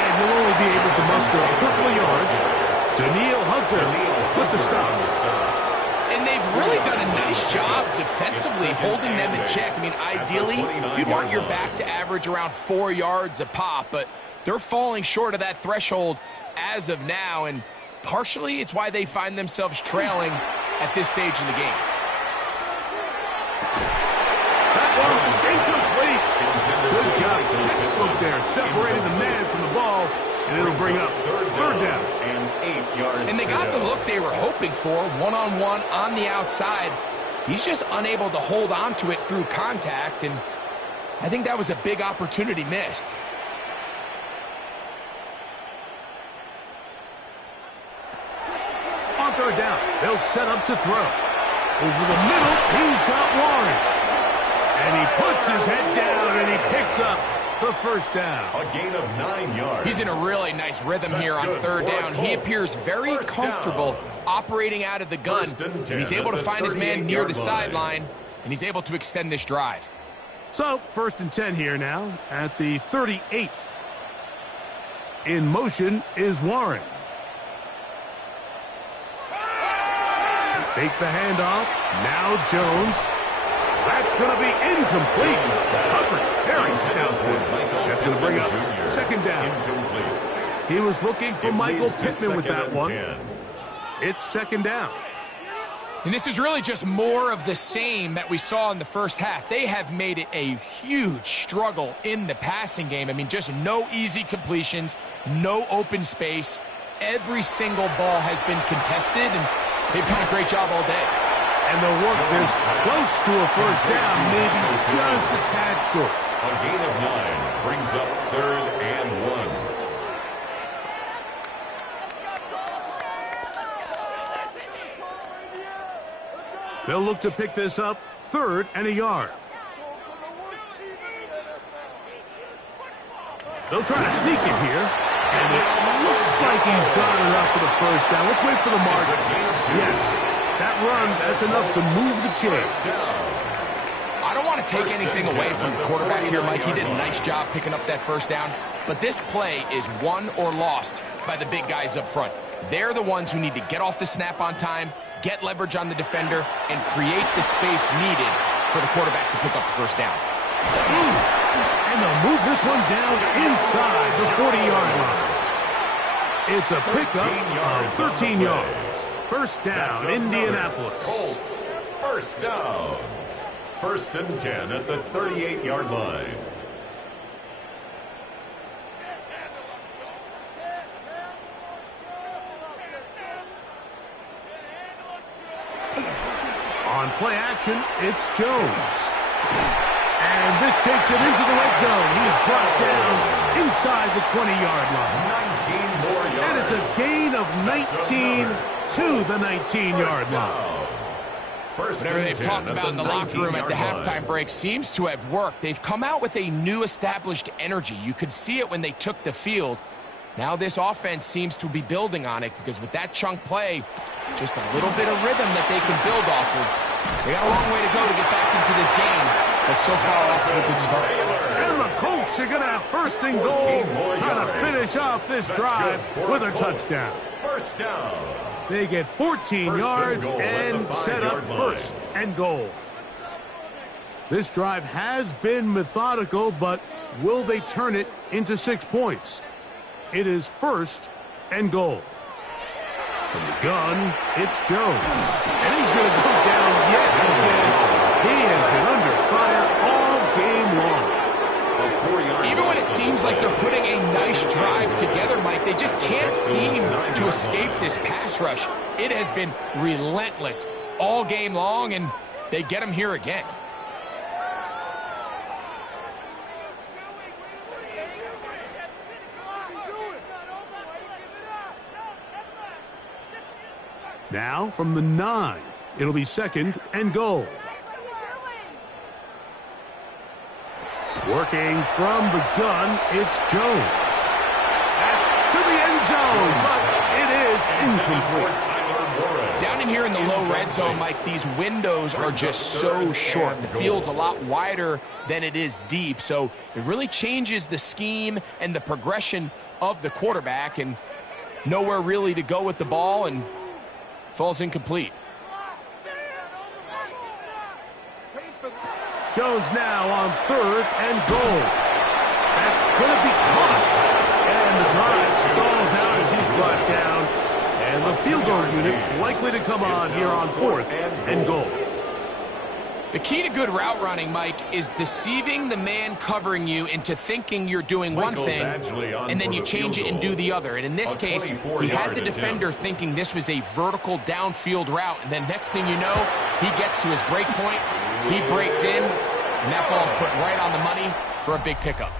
And he'll only be able to muster a couple of yards. Daniil Hunter with the stop. And they've really done a nice job defensively holding them in check. I mean, ideally, you'd want your back to average around 4 yards a pop, but they're falling short of that threshold as of now, and partially it's why they find themselves trailing at this stage in the game. That one is incomplete. Good job. Textbook there, separating the man from the ball, and it'll bring up 3rd down. And 8 yards. And they got the look they were hoping for, one-on-one on the outside. He's just unable to hold on to it through contact, and I think that was a big opportunity missed. On 3rd down, they'll set up to throw. Over the middle, he's got Warren. And he puts his head down, and he picks up the first down. A gain of 9 yards. He's in a really nice rhythm here on 3rd down. He appears very comfortable operating out of the gun, and he's able to find his man near the sideline, and he's able to extend this drive. So, 1st and 10 here now at the 38. In motion is Warren. They fake the handoff. Now Jones. That's going to be incomplete. Coverage very stout. That's going to bring up second down. He was looking for Michael Pittman with that one. It's second down. And this is really just more of the same that we saw in the first half. They have made it a huge struggle in the passing game. I mean, just no easy completions, no open space. Every single ball has been contested, and they've done a great job all day. And they'll work this close to a first down, maybe just a tad short. A gain of 9 brings up 3rd and 1. They'll look to pick this up, 3rd and a yard. They'll try to sneak it here, and it looks like he's got enough for the first down. Let's wait for the mark. Yes, that run, that's enough to move the chains. I don't want to take anything away from the quarterback here, Mike. He did a nice job picking up that first down, but this play is won or lost by the big guys up front. They're the ones who need to get off the snap on time, get leverage on the defender, and create the space needed for the quarterback to pick up the first down. And they'll move this one down inside the 40-yard line. It's a pickup of 13 yards. First down, Indianapolis. Colts, first down. 1st and 10 at the 38-yard line. On play action, it's Jones. And this takes it into the red zone. He's brought down inside the 20-yard line. 19 more yards. And it's a gain of 19 to the 19-yard line. Whatever they've talked about in the locker room at the halftime break seems to have worked. They've come out with a new established energy. You could see it when they took the field. Now this offense seems to be building on it because with that chunk play, just a little bit of rhythm that they can build off of. They got a long way to go to get back into this game, but so far off to a good start. And the Colts are going to have 1st and goal, trying to finish off this drive with a touchdown. First down. They get 14 yards and set up 1st and goal. This drive has been methodical, but will they turn it into 6 points? It is 1st and goal. From the gun, it's Jones. And he's going to go down yet again. He has been under fire all game long. Even when it seems like they're putting a nice drive together, Mike, they just can't seem to escape this pass rush. It has been relentless all game long, and they get him here again. Now from the 9, it'll be 2nd and goal. Working from the gun, it's Jones. That's to the end zone, but it is incomplete. Down in here in the low red zone, Mike, these windows are just so short. The field's a lot wider than it is deep, so it really changes the scheme and the progression of the quarterback, and nowhere really to go with the ball, and falls incomplete. Jones now on 3rd and goal. That's going to be caught. And the drive stalls out as he's brought down. And the field goal unit likely to come on here on 4th and goal. The key to good route running, Mike, is deceiving the man covering you into thinking you're doing one thing, and then you change it and do the other. And in this case, he had the defender thinking this was a vertical downfield route, and then next thing you know, he gets to his break point, he breaks in, and that ball's put right on the money for a big pickup.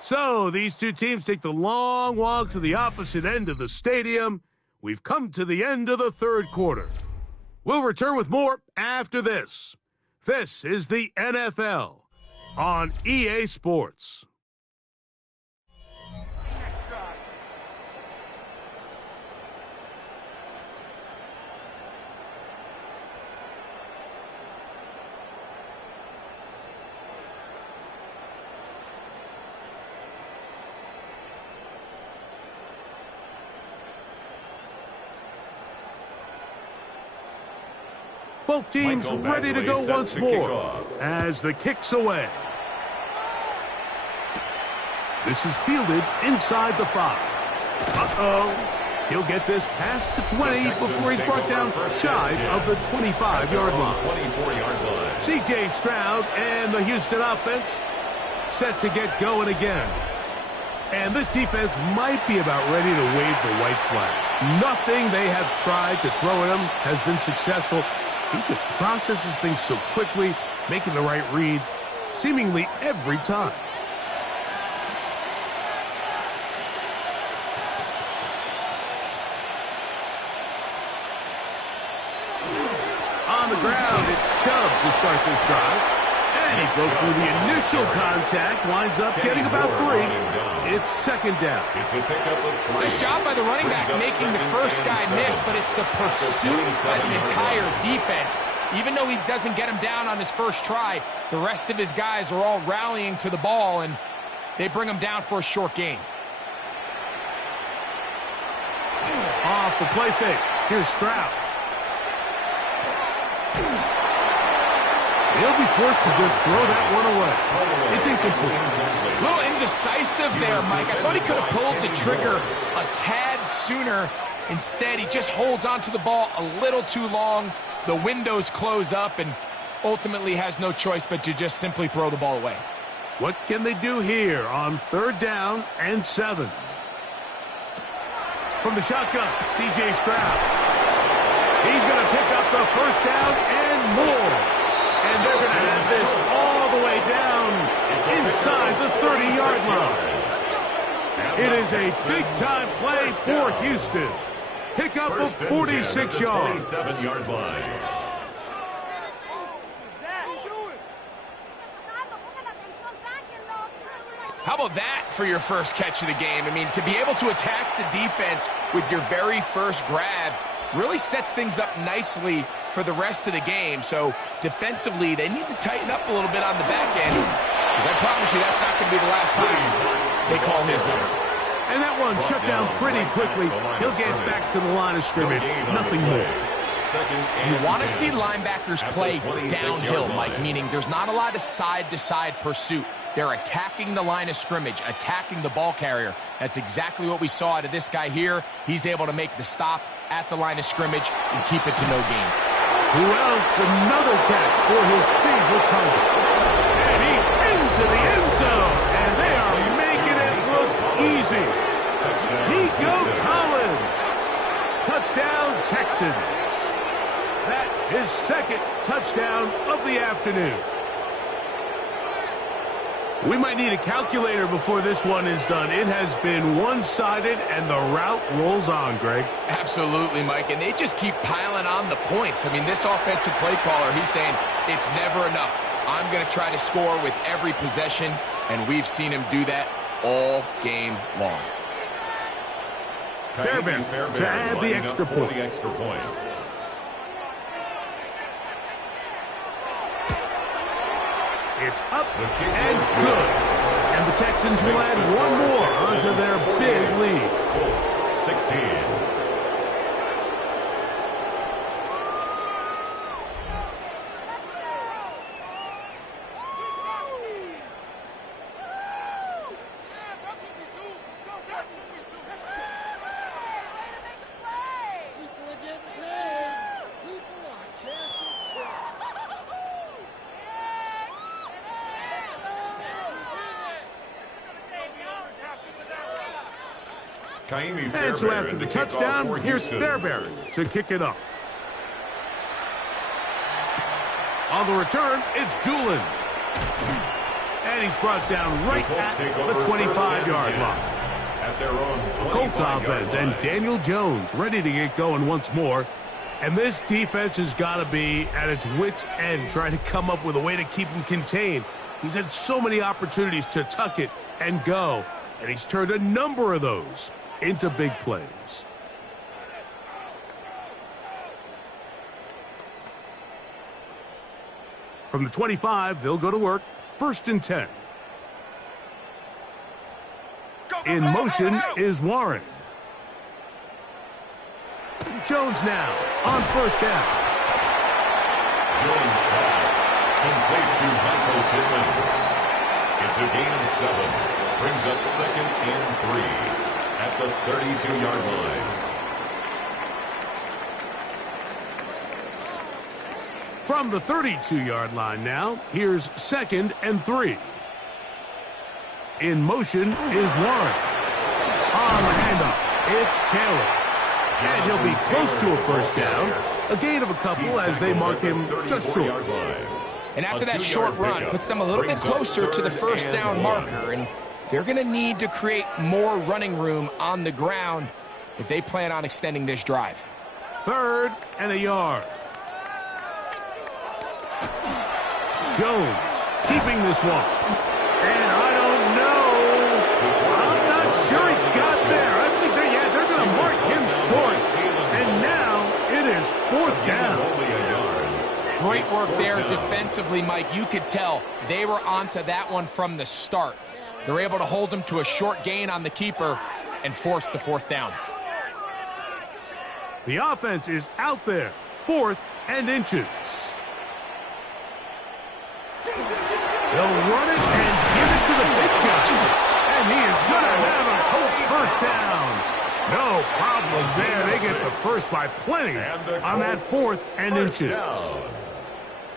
So these two teams take the long walk to the opposite end of the stadium. We've come to the end of the 3rd quarter. We'll return with more after this. This is the NFL on EA Sports. Both teams ready to go once more as the kick's away. This is fielded inside the 5. Uh-oh. He'll get this past the 20 before he's brought down shy of the 25-yard line. C.J. Stroud and the Houston offense set to get going again. And this defense might be about ready to wave the white flag. Nothing they have tried to throw at him has been successful. He just processes things so quickly, making the right read seemingly every time. On the ground, it's Chubb to start this drive. And he broke through the initial contact, winds up getting about 3. It's second down. Nice job by the running back making the first guy miss, but it's the pursuit by the entire defense. Even though he doesn't get him down on his first try, the rest of his guys are all rallying to the ball, and they bring him down for a short gain. Off the play fake. Here's Stroud. He'll be forced to just throw that one away. It's incomplete. A little indecisive there, Mike. I thought he could have pulled the trigger a tad sooner. Instead, he just holds onto the ball a little too long. The windows close up and ultimately has no choice but to just simply throw the ball away. What can they do here on 3rd down and 7? From the shotgun, C.J. Stroud. He's going to pick up the first down and more. And they're going to have this all the way down inside the 30-yard line. It is a big-time play for Houston. Pick up of 46 yards. 27-yard line. How about that for your first catch of the game? I mean, to be able to attack the defense with your very first grab really sets things up nicely for the rest of the game. So defensively, they need to tighten up a little bit on the back end, because I promise you that's not going to be the last time they call his number. And that one shut down pretty quickly. He'll get back to the line of scrimmage. Nothing more. You want to see linebackers play downhill, Mike, meaning there's not a lot of side-to-side pursuit. They're attacking the line of scrimmage, attacking the ball carrier. That's exactly what we saw out of this guy here. He's able to make the stop at the line of scrimmage and keep it to no gain. Who else? Another catch for his favorite target. And he's into the end zone. And they are making it look easy. Nico Collins. Touchdown, Texans. That is second touchdown of the afternoon. We might need a calculator before this one is done. It has been one-sided, and the route rolls on, Greg. Absolutely, Mike, and they just keep piling on the points. I mean, this offensive play caller, he's saying it's never enough. I'm going to try to score with every possession, and we've seen him do that all game long. Fairbairn to add the extra point. It's up and good. And the Texans will add one more onto their big lead. Colts 16. And so after the touchdown, here's Fairbairn to kick it up. On the return, it's Doolin. And he's brought down right at the 25-yard line. The Colts offense and Daniel Jones ready to get going once more. And this defense has got to be at its wits' end, trying to come up with a way to keep him contained. He's had so many opportunities to tuck it and go, and he's turned a number of those into big plays. From the 25, they'll go to work. 1st and 10. In motion is Warren. Jones now on 1st down. Jones' pass, complete to Michael Pittman. It's a gain of 7. Brings up 2nd and 3 at the 32-yard line. From the 32-yard line now, here's 2nd and 3. In motion is Warren. On the handoff, it's Taylor. And he'll be close to a first down. A gain of a couple as they mark him just short. And after that short run, puts them a little bit closer to the first down marker. And they're going to need to create more running room on the ground if they plan on extending this drive. 3rd and a yard. Jones keeping this one. And I don't know. I'm not sure he got there. I think they're going to mark him short. And now it is 4th down. Great work there defensively, Mike. You could tell they were onto that one from the start. They're able to hold him to a short gain on the keeper and force the 4th down. The offense is out there. 4th and inches. They'll run it and give it to the big guy. And he is going to have a Colts first down. No problem there. They get the first by plenty on that 4th and inches.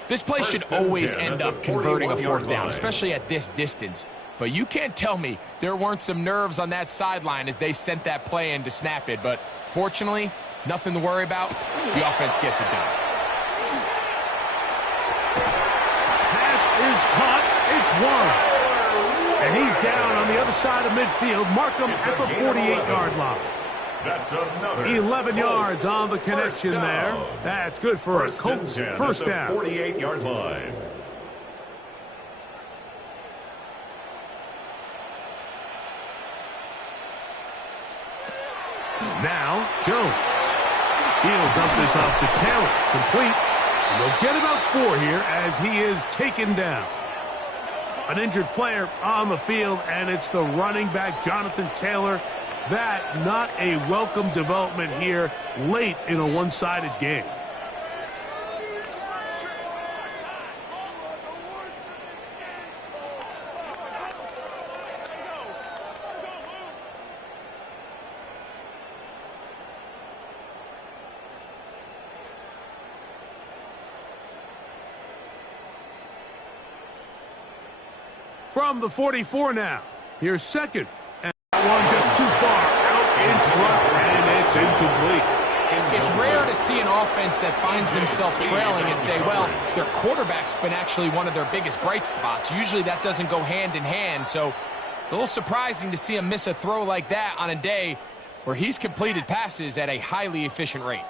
This play should always end up converting a 4th down, especially at this distance. But you can't tell me there weren't some nerves on that sideline as they sent that play in to snap it. But fortunately, nothing to worry about. The offense gets it done. Pass is caught. It's Warren. And he's down on the other side of midfield. Mark him at the 48-yard line. That's another 11 Colts yards on the connection there. That's good for a Colts first down. 48-yard line. Now, Jones. He'll dump this off to Taylor. Complete. And they'll get about 4 here as he is taken down. An injured player on the field, and it's the running back, Jonathan Taylor. That not a welcome development here late in a one-sided game. From the 44 now. Here's 2nd. And that one just too far out in front, and it's incomplete. It's rare to see an offense that finds themselves trailing and say, well, their quarterback's been actually one of their biggest bright spots. Usually that doesn't go hand in hand, so it's a little surprising to see him miss a throw like that on a day where he's completed passes at a highly efficient rate.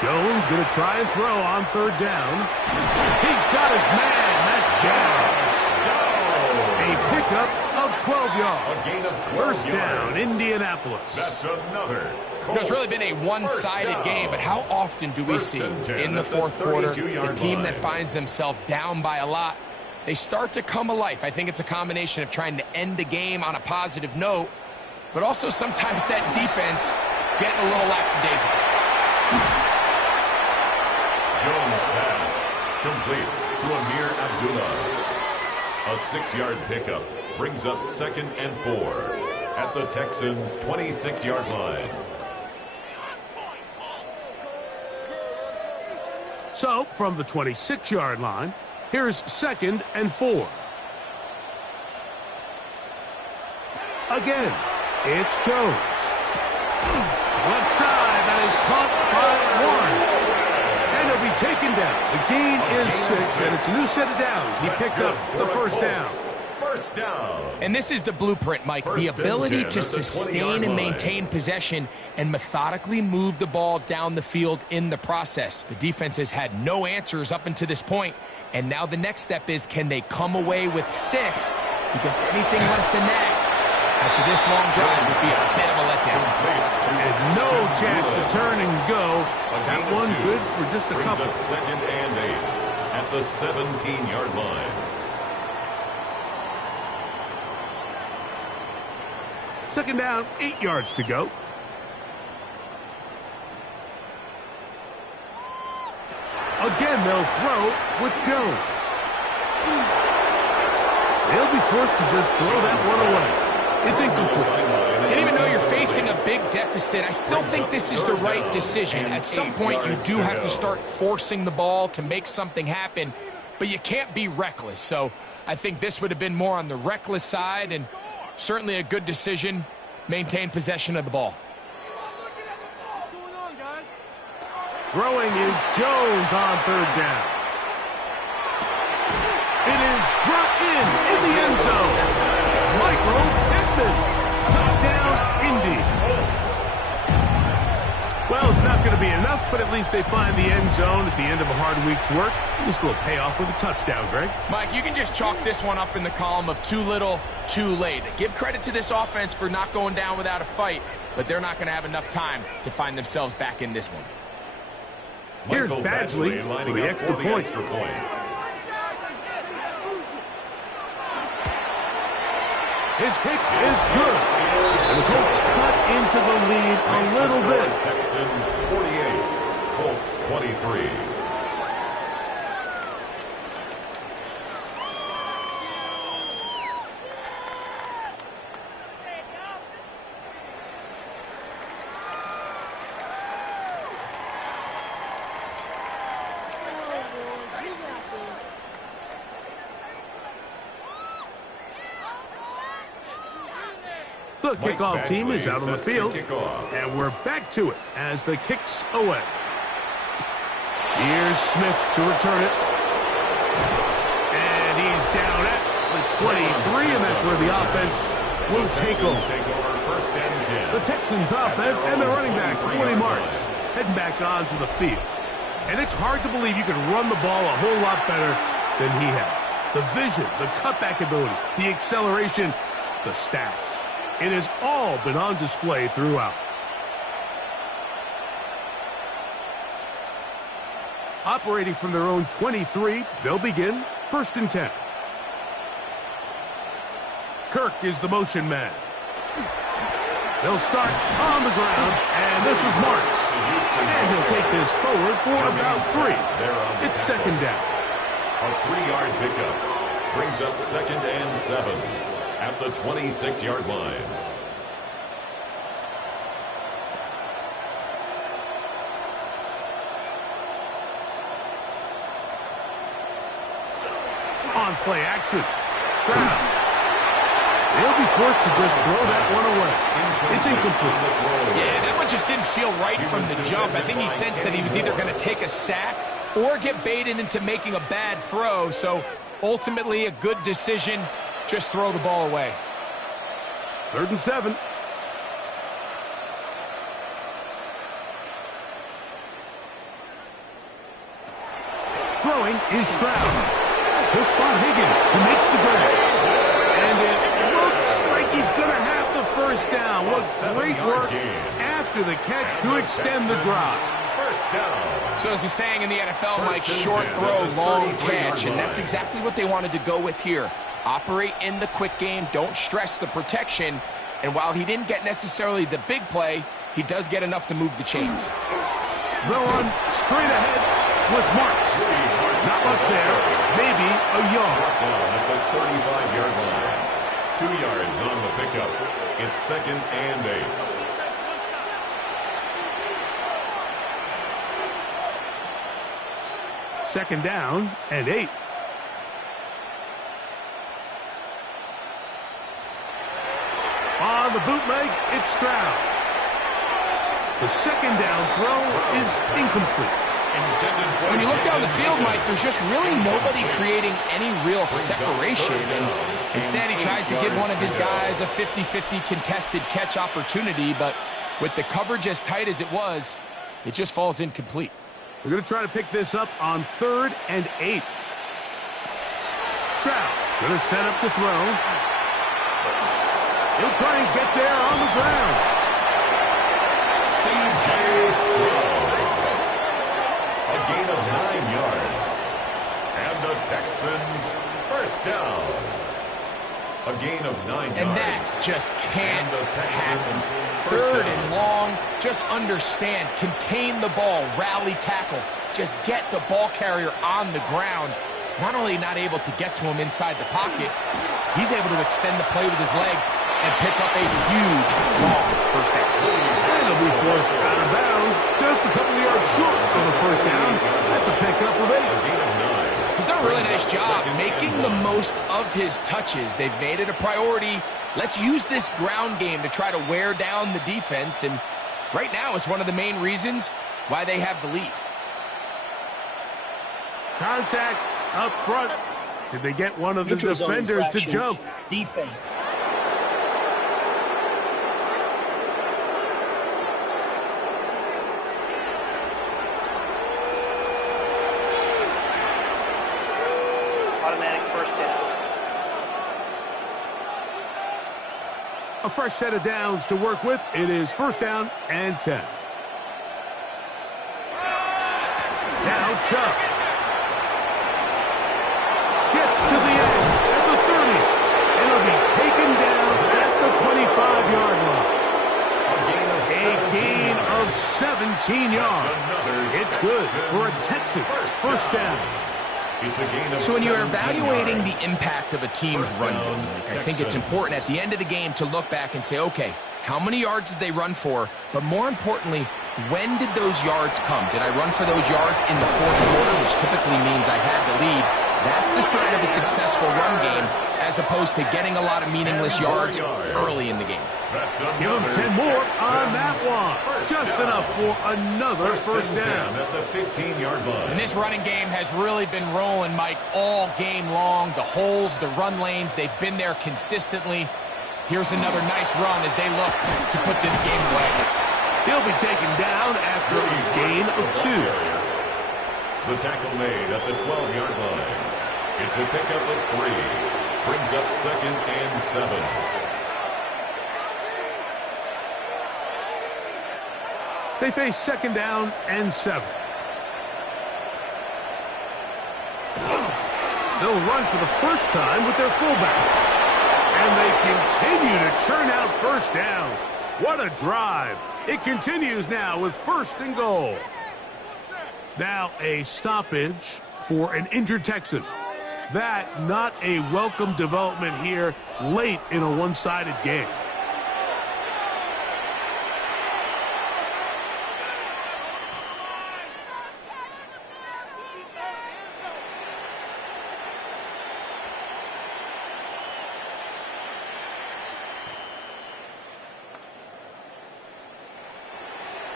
Jones going to try and throw on 3rd down. He's got his man. That's Jazz. A pickup of 12 yards. A gain of 12 First down, yards. Indianapolis. That's another Colts. It's really been a one-sided game, but how often do we see in the 4th quarter the team that finds themselves down by a lot, they start to come alive. I think it's a combination of trying to end the game on a positive note, but also sometimes that defense getting a little lackadaisical. Jones pass complete to Amir Abdullah. A 6-yard pickup brings up 2nd and 4 at the Texans' 26-yard line. So, from the 26-yard line, here's 2nd and 4. Again, it's Jones. Left side, that is caught by Warren. And he'll be taken down. The gain is 6, and it's a new set of downs. He picked up the first down. First down. And this is the blueprint, Mike. The ability to sustain and maintain possession and methodically move the ball down the field in the process. The defense has had no answers up until this point, and now the next step is, can they come away with 6? Because anything less than that after this long drive would be a bit of a letdown. And no chance to turn and go. That one good for just a couple. Up 2nd and 8 at the 17-yard line. Second down, 8 yards to go. Again, they'll throw with Jones. They'll be forced to just throw that one away. It's incomplete. And even though you're facing a big deficit, I still think this is the right decision. At some point, you do have to start forcing the ball to make something happen, but you can't be reckless. So I think this would have been more on the reckless side, and certainly a good decision. Maintain possession of the ball. Throwing is Jones on third down. It is brought in the end zone. Michael Pittman. Touchdown, Indy. Well, it's not going to be enough, but at least they find the end zone at the end of a hard week's work. This will pay off with a touchdown, Greg. Mike, you can just chalk this one up in the column of too little, too late. Give credit to this offense for not going down without a fight, but they're not going to have enough time to find themselves back in this one. Here's Badgley for the extra point. His kick is good. And the Colts cut into the lead a little bit. Texans 48, Colts 23. The kickoff team is out on the field, and we're back to it as the kick's away. Here's Smith to return it. And he's down at the 23, and that's where the offense will take over. The Texans offense and their running back, Willie Marks, heading back onto the field. And it's hard to believe you can run the ball a whole lot better than he has. The vision, the cutback ability, the acceleration, the stats. It has all been on display throughout. Operating from their own 23, they'll begin 1st and 10. Kirk is the motion man. They'll start on the ground, and this is Marks. And he'll take this forward for about 3. It's 2nd down. A 3-yard pickup brings up 2nd and 7 at the 26-yard line. On play action. Stroud. They'll be forced to just throw that one away. It's incomplete. Yeah, that one just didn't feel right from the jump. I think he sensed that he was either going to take a sack or get baited into making a bad throw. So ultimately a good decision. Just throw the ball away. 3rd and 7. Throwing is Stroud. He'll spot Higgins, who makes the grab. And it looks like he's going to have the 1st down. What great work after the catch to extend the drive. 1st down. So as the saying in the NFL, Mike, short throw, long catch. And that's exactly what they wanted to go with here. Operate in the quick game. Don't stress the protection. And while he didn't get necessarily the big play, he does get enough to move the chains. They'll run straight ahead with Marks. Not much there. Maybe a yard. Down at the 35-yard line. 2 yards on the pickup. It's 2nd and 8. Second down and 8. On the bootleg, it's Stroud. The 2nd down throw is incomplete. When you look down the field, Mike, there's just really nobody creating any real separation. And instead, he tries to give one of his guys a 50-50 contested catch opportunity. But with the coverage as tight as it was, it just falls incomplete. We're going to try to pick this up on 3rd and 8. Stroud going to set up to throw. He'll try and get there on the ground. C.J. Stroud. A gain of 9 yards. And the Texans 1st down. A gain of 9 yards. And that just can't happen. 3rd and long. Just understand. Contain the ball. Rally tackle. just get the ball carrier on the ground. Not only not able to get to him inside the pocket, he's able to extend the play with his legs and pick up a huge, long first down. And he'll be forced out of bounds just a couple of yards short of the first down. That's a pickup of 8. He's done a really nice job making the most of his touches. They've made it a priority. Let's use this ground game to try to wear down the defense, and right now it's one of the main reasons why they have the lead. Contact up front. Did they get one of the defenders to jump? Defense. Automatic first down. A fresh set of downs to work with. It is first down and 10. Now Chubb. Gets to the edge at the 30. And it'll be taken down at the 25-yard line. A gain of 17 yards. It's good for a Texans first down. So when you're evaluating the impact of a team's run game, I think it's important at the end of the game to look back and say, okay, how many yards did they run for? But more importantly, when did those yards come? Did I run for those yards in the fourth quarter, which typically means I had the lead? That's the sign of a successful run game, as opposed to getting a lot of meaningless yards early in the game. Give them 10 more on that one. Just enough for another first down. At the 15-yard line. And this running game has really been rolling, Mike, all game long. The holes, the run lanes, they've been there consistently. Here's another nice run as they look to put this game away. He'll be taken down after a gain of 2. The tackle made at the 12-yard line. It's a pickup of 3. Brings up second and 7. They face second down and 7. They'll run for the first time with their fullback. And they continue to churn out first downs. What a drive. It continues now with first and goal. Now a stoppage for an injured Texan. That not a welcome development here late in a one-sided game.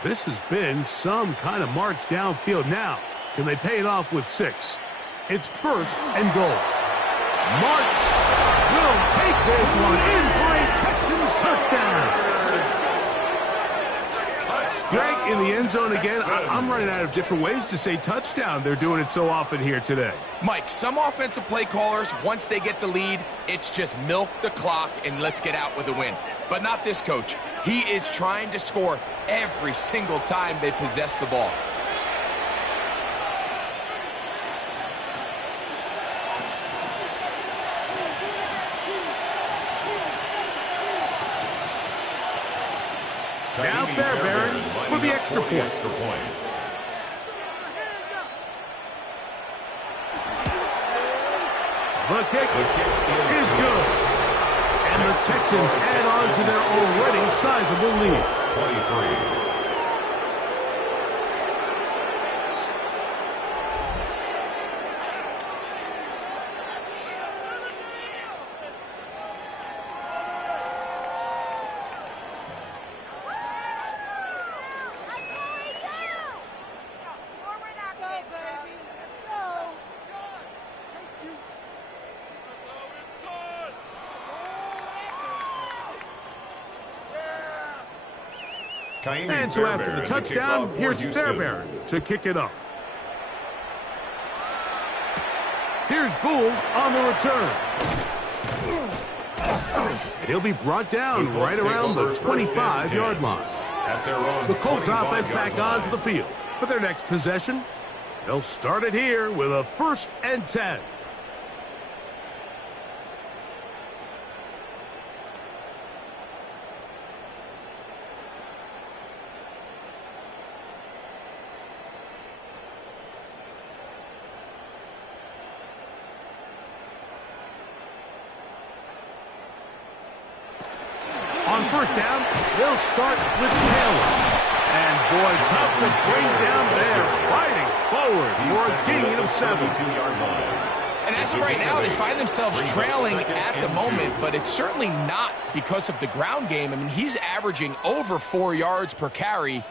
This has been some kind of march downfield. Now, can they pay it off with 6? It's first and goal. Marks will take this one in for a Texans touchdown. Greg, in the end zone again. I'm running out of different ways to say touchdown. They're doing it so often here today. Mike, some offensive play callers, once they get the lead, it's just milk the clock and let's get out with a win. But not this coach. He is trying to score every single time they possess the ball. Now Fairbairn for the extra point. The kick is good. And the Texans add on to their already sizable leads. 23. And so after the touchdown, here's Fairbairn to kick it up. Here's Gould on the return. And he'll be brought down right around the 25-yard line. The Colts offense back onto the field for their next possession. They'll start it here with a 1st and 10. On first down, they'll start with Taylor. And boy, tough to bring down there, fighting forward for a gain of 7. And as of right now, they find themselves trailing at the moment, but it's certainly not because of the ground game. I mean, he's averaging over 4 yards per carry.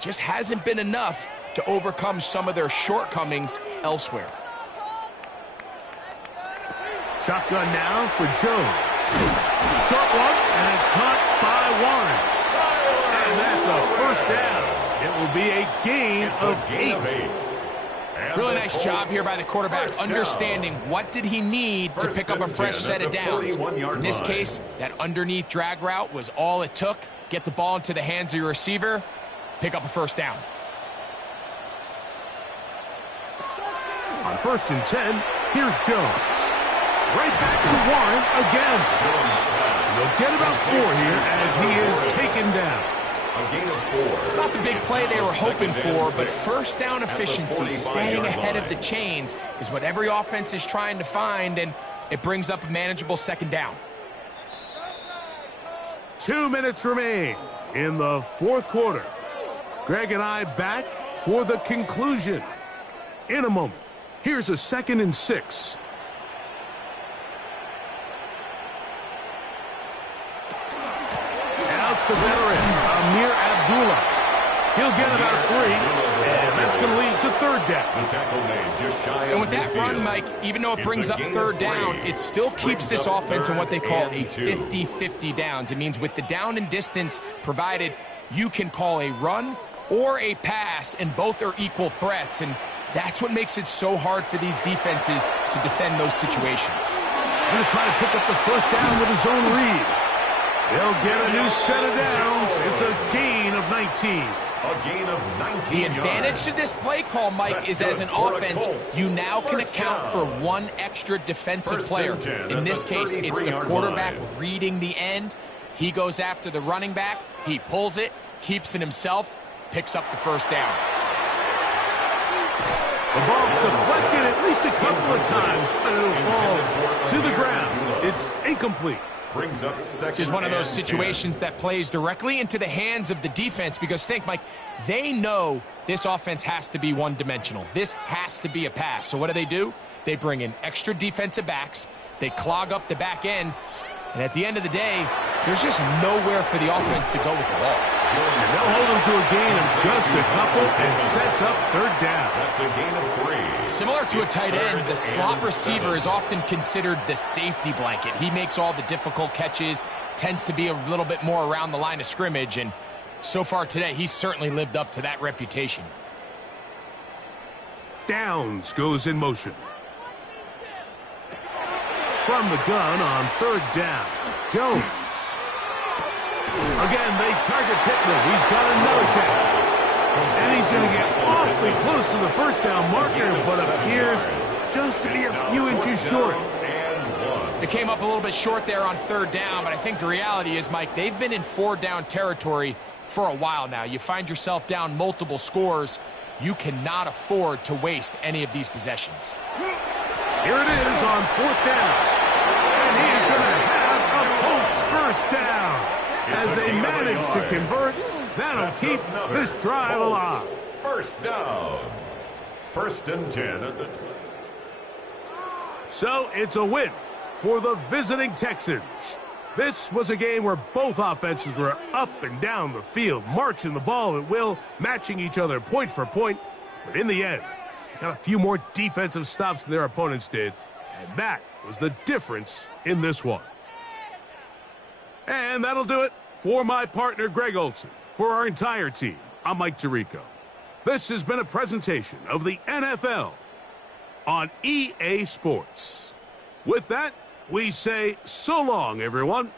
Just hasn't been enough to overcome some of their shortcomings elsewhere. Shotgun now for Jones. Short one, and it's caught by Warren. And that's a first down. It will be a gain of 8. Really nice job here by the quarterback, understanding what did he need to pick up a fresh set of downs. In this case, that underneath drag route was all it took. Get the ball into the hands of your receiver, pick up a first down. On 1st and 10, here's Jones. Right back to Warren again. They'll get about 4 here as he is taken down. A gain of 4. It's not the big play they were hoping for, but first down efficiency, staying ahead of the chains, is what every offense is trying to find, and it brings up a manageable second down. 2 minutes remain in the 4th quarter. Greg and I back for the conclusion in a moment. Here's a 2nd and 6. It's the veteran, Amir Abdullah. He'll get about 3, and that's going to lead to 3rd down. And with that run, Mike, even though it brings up 3rd down, it still keeps this offense in what they call a 50-50 downs. It means with the down and distance provided, you can call a run or a pass, and both are equal threats. And that's what makes it so hard for these defenses to defend those situations. Going to try to pick up the first down with his own read. They'll get a new set of downs. It's a gain of 19. A gain of 19 The advantage to this play call, Mike, is as an offense, you now can account for 1 extra defensive player. In this case, it's the quarterback reading the end. He goes after the running back. He pulls it, keeps it himself, picks up the first down. The ball deflected at least a couple of times, but it'll fall to the ground. It's incomplete. Brings up This is one of those situations that plays directly into the hands of the defense, because think, Mike, they know this offense has to be one-dimensional. This has to be a pass. So what do? They bring in extra defensive backs. They clog up the back end. And at the end of the day, there's just nowhere for the offense to go with the ball. And they'll hold them to a gain of just a couple and sets up 3rd down. That's a gain of 3. Similar to a tight end, the slot receiver is often considered the safety blanket. He makes all the difficult catches, tends to be a little bit more around the line of scrimmage, and so far today, he's certainly lived up to that reputation. Downs goes in motion. From the gun on 3rd down, Jones. Again, they target Pittman. He's got another catch. And he's going to get awfully close to the first down marker, but appears just to be a few inches short. It came up a little bit short there on 3rd down, but I think the reality is, Mike, they've been in 4-down territory for a while now. You find yourself down multiple scores. You cannot afford to waste any of these possessions. Here it is on 4th down. And he's going to have a Colts first down. As they manage to convert, that'll keep this drive alive. First down. 1st and 10 at the 20. So it's a win for the visiting Texans. This was a game where both offenses were up and down the field, marching the ball at will, matching each other point for point. But in the end, got a few more defensive stops than their opponents did, and that was the difference in this one. And that'll do it for my partner, Greg Olson. For our entire team, I'm Mike Tirico. This has been a presentation of the NFL on EA Sports. With that, we say so long, everyone.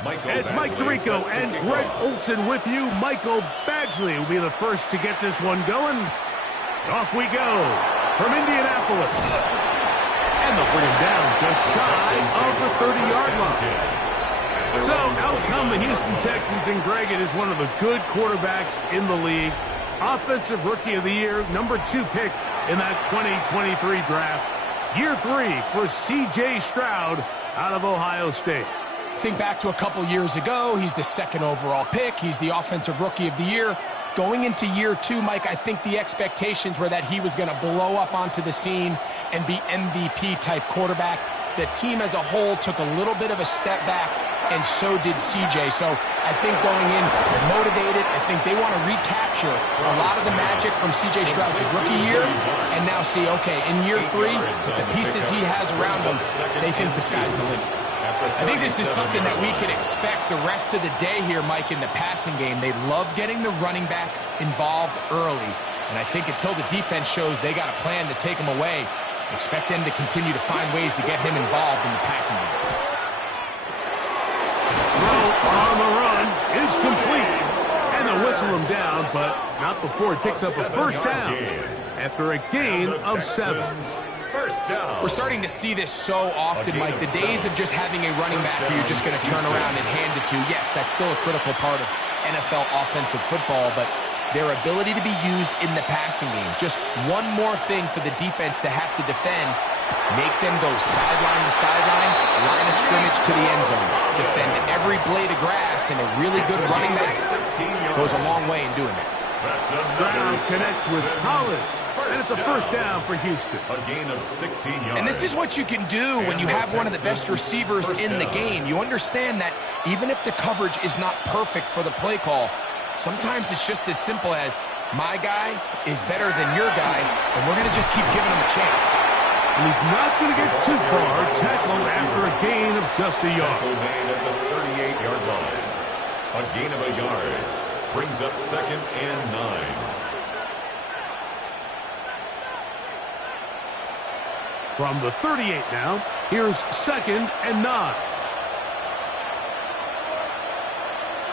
It's Mike Tirico and Greg Olson with you. Michael Badgley will be the first to get this one going. Off we go from Indianapolis. And they'll bring him down just shy of the 30-yard line. So out come the Houston Texans, and Greg, it is one of the good quarterbacks in the league. Offensive Rookie of the Year, number 2 pick in that 2023 draft. Year 3 for C.J. Stroud out of Ohio State. Think back to a couple years ago, he's the 2nd overall pick. He's the Offensive Rookie of the Year. Going into year 2, Mike, I think the expectations were that he was going to blow up onto the scene and be MVP-type quarterback. The team as a whole took a little bit of a step back, and so did CJ. So I think going in, they're motivated. I think they want to recapture a lot of the magic from CJ Stroud's rookie year, and now see, okay, in year 3, the pieces he has around him, they think the sky's the limit. I think this is something that we can expect the rest of the day here, Mike, in the passing game. They love getting the running back involved early, and I think until the defense shows they got a plan to take him away, expect them to continue to find ways to get him involved in the passing game. Throw on the run is complete. And they'll whistle him down, but not before he picks up a first down after a gain of 7. First down. We're starting to see this so often, Mike. The days of just having a running back who you're just going to turn around and hand it to, yes, that's still a critical part of NFL offensive football, but their ability to be used in the passing game. Just one more thing for the defense to have to defend. Make them go sideline to sideline, line of scrimmage to the end zone. Defend every blade of grass, and a really good running back goes a long way in doing that. Stroud connects with Collins, and it's a first down for Houston. A gain of 16 yards. And this is what you can do when you have one of the best receivers in the game. You understand that even if the coverage is not perfect for the play call, sometimes it's just as simple as, my guy is better than your guy, and we're going to just keep giving him a chance. And he's not going to get too far, tackled after a gain of just a yard. Made at the 38-yard line. A gain of a yard brings up 2nd and 9. From the 38 now, here's 2nd and 9.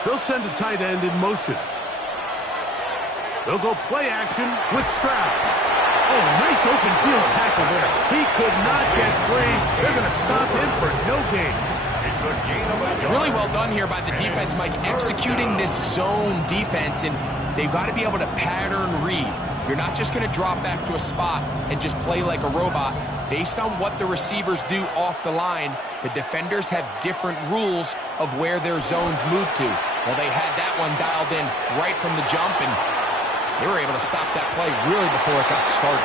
They'll send a tight end in motion. They'll go play action with Stroud. Oh, nice open field tackle there. He could not get free. They're going to stop him for no gain. It's a gain of a yard. Really well done here by the defense, Mike, executing this zone defense, and they've got to be able to pattern read. You're not just going to drop back to a spot and just play like a robot. Based on what the receivers do off the line, the defenders have different rules of where their zones move to. Well, they had that one dialed in right from the jump, and they were able to stop that play really before it got started.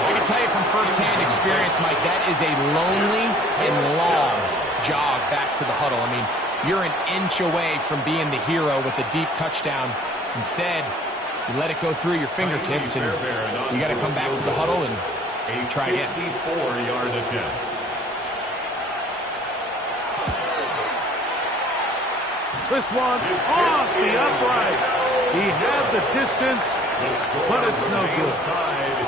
I can tell you from firsthand experience, Mike, that is a lonely and long jog back to the huddle. I mean, you're an inch away from being the hero with a deep touchdown. Instead, you let it go through your fingertips, and you got to come back to the huddle and try again. 54-yard attempt. This one off the upright. He had the distance, but it's no good.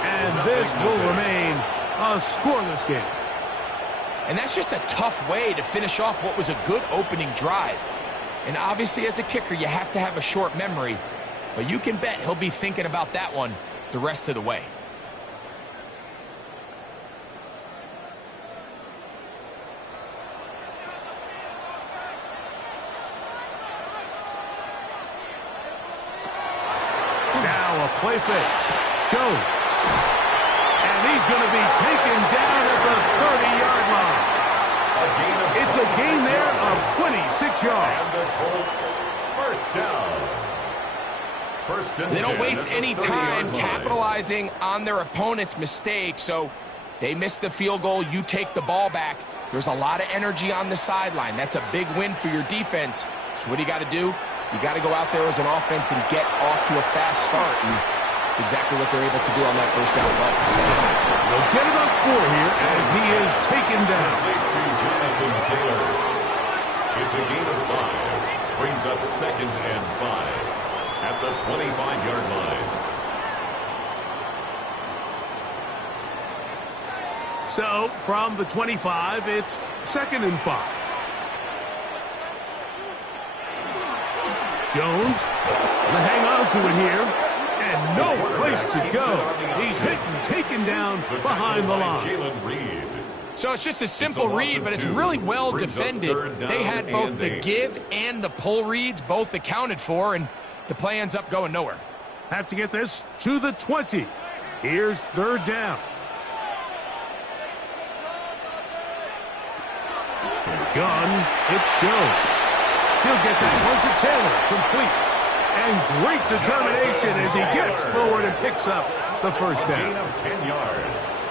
And this will remain a scoreless game. And that's just a tough way to finish off what was a good opening drive. And obviously, as a kicker, you have to have a short memory. But you can bet he'll be thinking about that one the rest of the way. Now a play fake. Jones. And he's going to be taken down at the 30-yard line. It's a gain there of 26 yards. And the Colts, first down. First and They don't 10 waste at the any 30-yard time line. capitalizing on their opponent's mistake. So they miss the field goal, you take the ball back. There's a lot of energy on the sideline. That's a big win for your defense. So what do you got to do? You got to go out there as an offense and get off to a fast start. And that's exactly what they're able to do on that first down play. They'll get it up 4 here as he is taken down. To Jonathan Taylor. It's a gain of 5. Brings up 2nd and 5 at the 25-yard line. So from the 25, it's 2nd and 5. Jones gonna hang on to it here. And no place to go. He's hit and taken down behind the line. So it's just a simple read, but it's really well defended. They had both the give and the pull reads both accounted for, and the play ends up going nowhere. Have to get this to the 20. Here's 3rd down. Gun, it's Jones. He'll get that one to Taylor, complete. And great determination as he gets forward and picks up the 1st down. 10 yards.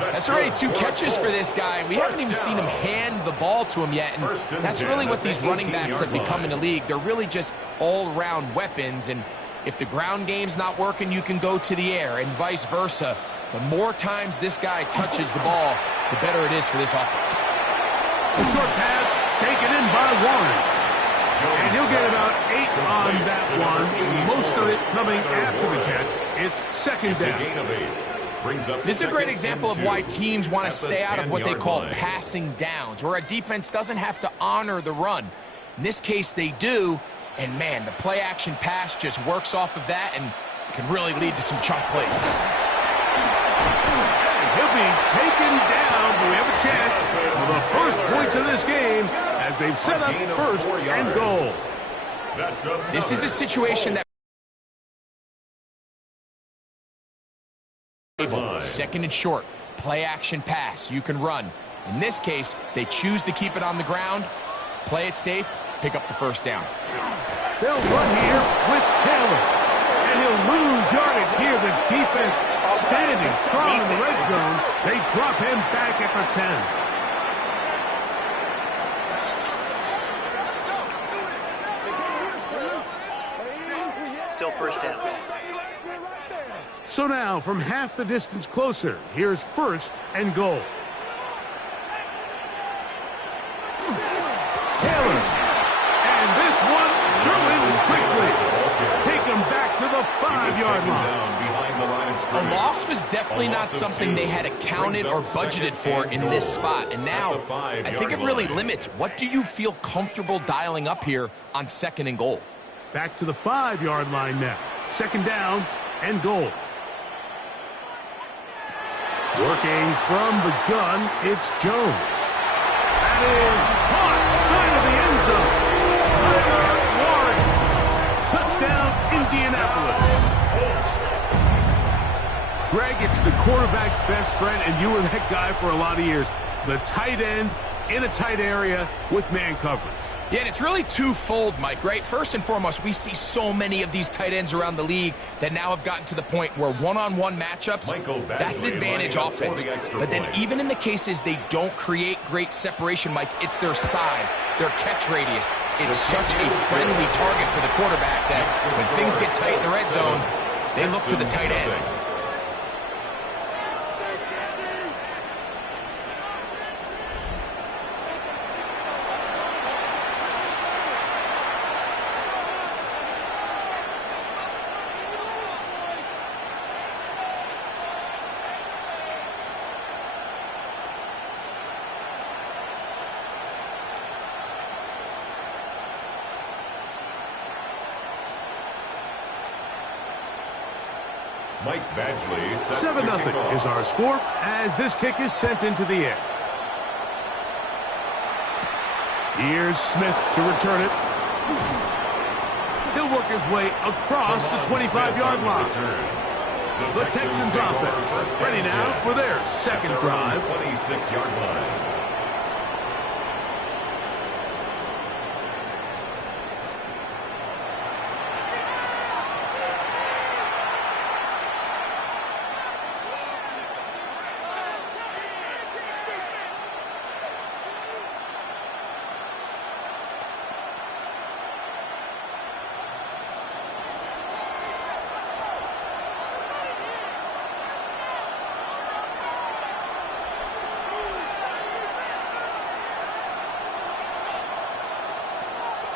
That's already 2 catches for this guy. We haven't even seen him hand the ball to him yet, and that's really what these running backs have become in the league. They're really just all-around weapons, and if the ground game's not working, you can go to the air, and vice versa. The more times this guy touches the ball, the better it is for this offense. A short pass taken in by Warren. And he'll get about 8 on that one, most of it coming after the catch. It's 2nd down. This is a great example of why teams want to stay out of what they call passing downs, where a defense doesn't have to honor the run. In this case, they do, and man, the play-action pass just works off of that and can really lead to some chunk plays. And he'll be taken down, but we have a chance for the first points of this game as they've set up 1st and goal. This is a situation that 2nd and short, play action pass, you can run. In this case, they choose to keep it on the ground, play it safe, pick up the 1st down. They'll run here with Taylor, and he'll lose yardage here. The defense standing strong in the red zone. They drop him back at the 10. Still 1st down. So now, from half the distance closer, here's 1st and goal. Taylor. And this one threw in quickly. Take him back to the 5-yard line. A loss was definitely not something they had accounted or budgeted for in this spot. And now, I think it really limits what do you feel comfortable dialing up here on 2nd and goal. Back to the 5-yard line now. 2nd down and goal. Working from the gun, it's Jones. That is caught side of the end zone. Tyler Warren. Touchdown, Indianapolis. Greg, it's the quarterback's best friend, and you were that guy for a lot of years. The tight end in a tight area with man coverage. Yeah, and it's really twofold, Mike, right? First and foremost, we see so many of these tight ends around the league that now have gotten to the point where one-on-one matchups, that's advantage offense. But then even in the cases they don't create great separation, Mike, it's their size, their catch radius. It's such a friendly target for the quarterback that when things get tight in the red zone, they look to the tight end. Mike Badgley, 7-0 is our score as this kick is sent into the air. Here's Smith to return it. He'll work his way across the 25-yard line. The Texans offense ready now for their 2nd drive. 26-yard line.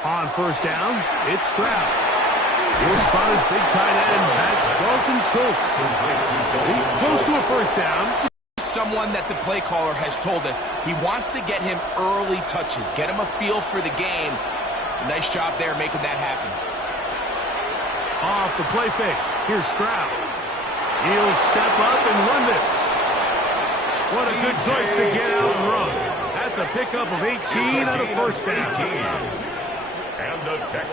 On 1st down, it's Stroud. He'll spot his big tight end, that's Dalton Schultz. He's close to a 1st down. someone that the play caller has told us he wants to get him early touches, get him a feel for the game. Nice job there making that happen. Off the play fake. Here's Stroud. He'll step up and run this. What a good choice to get out and run. That's a pickup of 18 and a first down.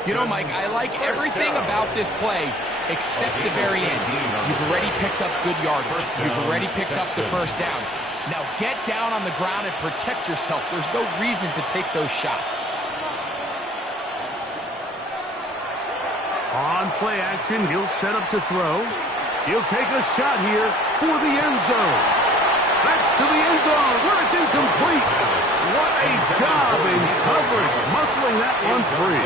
You know, Mike, I like everything about this play except the very end. You've already picked up good yardage. You've already picked up the first down. Now get down on the ground and protect yourself. There's no reason to take those shots. On play action, he'll set up to throw. He'll take a shot here for the end zone. That's to the end zone where it's incomplete. What a job in coverage, muscling that one free.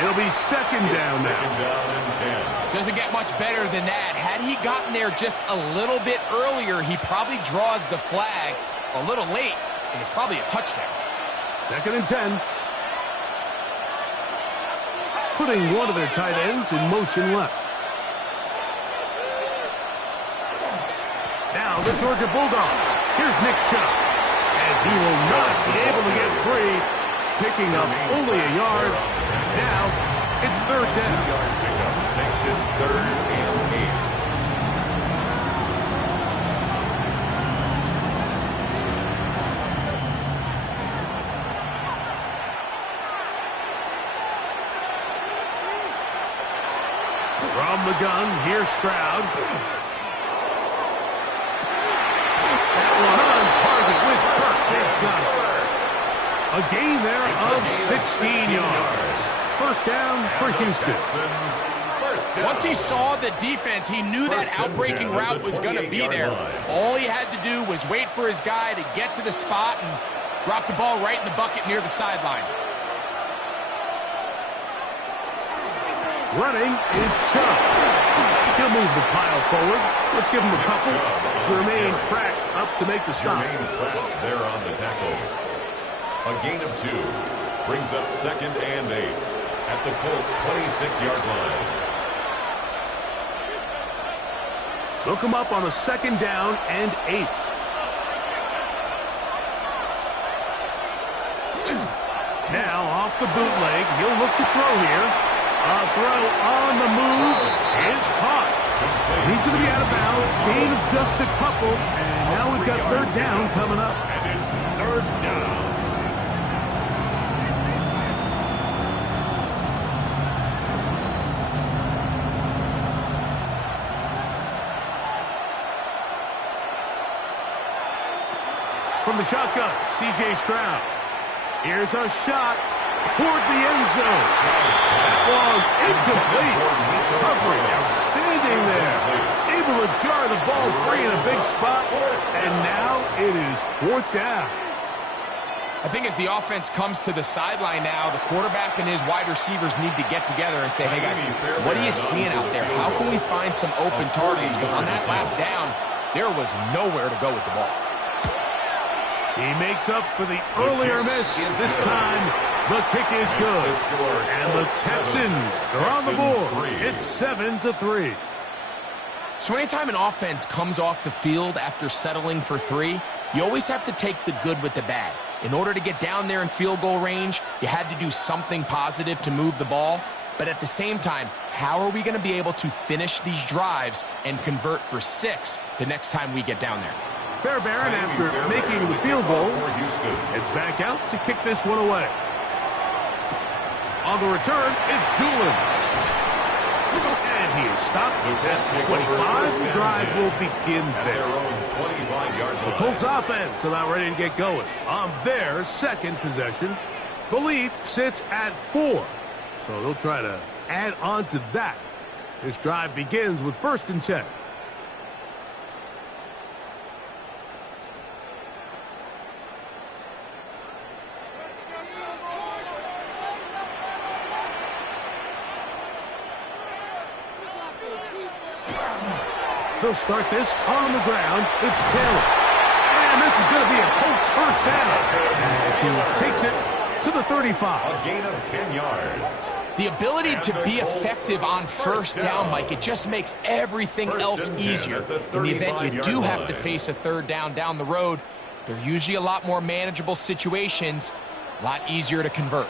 It'll be second down now. Doesn't get much better than that. Had he gotten there just a little bit earlier, he probably draws the flag a little late, and it's probably a touchdown. Second and 10. Putting one of their tight ends in motion left. Now the Georgia Bulldogs. Here's Nick Chubb. And he will not be able to get free. Picking up only a yard. Now it's third down. Makes it 3rd and 8. From the gun, here's Stroud. That one on target with Kirk. They've got it. A gain there of 16 yards. First down for Houston. Once he saw the defense, he knew that outbreaking route was going to be there. All he had to do was wait for his guy to get to the spot and drop the ball right in the bucket near the sideline. Running is Chubb. He'll move the pile forward. Let's give him a couple. Jermaine Pratt up to make the stop. Jermaine Pratt there on the tackle. A gain of 2 brings up 2nd and 8 at the Colts' 26-yard line. Look him up on a 2nd down and 8. Now off the bootleg, he'll look to throw here. A throw on the move is caught. And he's going to be out of bounds. Gain of just a couple. And now we've got third down coming up. And it's third down. From the shotgun, C.J. Stroud. Here's a shot toward the end zone. That one incomplete. Coverage outstanding there. Able to jar the ball free in a big spot. And now it is 4th down. I think as the offense comes to the sideline now, the quarterback and his wide receivers need to get together and say, hey guys, what are you seeing out there? How can we find some open targets? Because on that last down, there was nowhere to go with the ball. He makes up for the earlier miss. This time, the kick is good. And the Texans are on the board. It's 7-3. So anytime an offense comes off the field after settling for 3, you always have to take the good with the bad. In order to get down there in field goal range, you had to do something positive to move the ball. But at the same time, how are we going to be able to finish these drives and convert for 6 the next time we get down there? Fairbairn, after making the field goal, heads back out to kick this one away. On the return, it's Doolin. And he is stopped at the 25. The drive will begin there. The Colts offense about ready to get going on their second possession. The lead sits at 4. So they'll try to add on to that. This drive begins with 1st and 10. They'll start this on the ground. It's Taylor. And this is going to be a Colts first down as he takes it to the 35. A gain of 10 yards. The ability to be effective on first down, Mike, it just makes everything else easier. In the event you do have to face a third down the road, they're usually a lot more manageable situations, a lot easier to convert.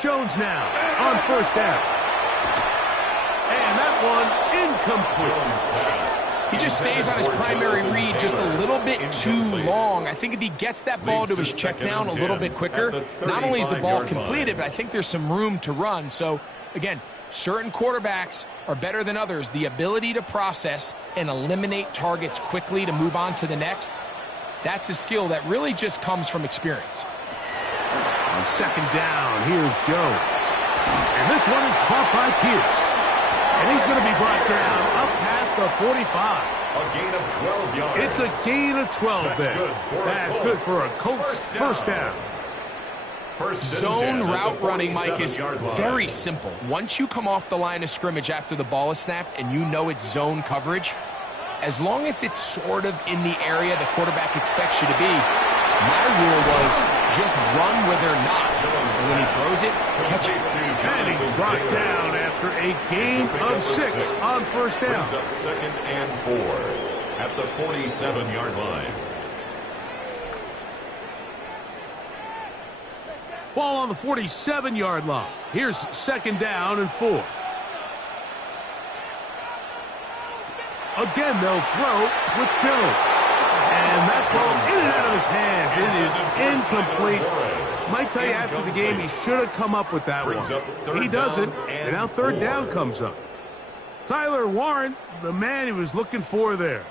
Jones now on first down. And that one incomplete. He just stays on his primary read just a little bit too long. I think if he gets that ball to his check down a little bit quicker, not only is the ball completed, but I think there's some room to run. So, again, certain quarterbacks are better than others. The ability to process and eliminate targets quickly to move on to the next, that's a skill that really just comes from experience. On second down, here's Jones. And this one is caught by Pierce. And he's going to be brought down up past the 45. A gain of 12 yards. It's a gain of 12 there. That's good for a Colts first down. Zone route running, Mike, is very simple. Once you come off the line of scrimmage after the ball is snapped and you know it's zone coverage, as long as it's sort of in the area the quarterback expects you to be, my rule was just run where they're not. And when he throws it, catch it. And he's brought down after a gain of 6 on first down. Brings up second and 4 at the 47-yard line. Ball on the 47-yard line. Here's second down and 4. Again, they'll throw with Jones. And that ball in and out of his hands. It is incomplete. Might tell you after the game he should have come up with that one. He doesn't, and now third down comes up. Tyler Warren, the man he was looking for there.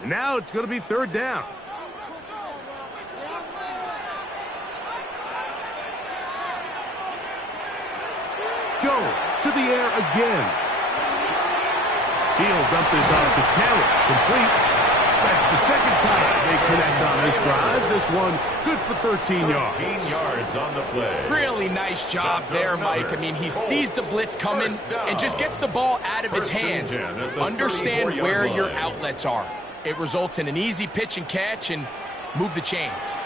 And now it's going to be third down. Jones to the air again. He'll dump this off to Taylor. Complete. That's the second time they connect on this drive. This one good for 13 yards. 13 yards on the play. Really nice job there, Mike. I mean, he sees the blitz coming and just gets the ball out of his hands. Understand where your outlets are. It results in an easy pitch and catch and move the chains.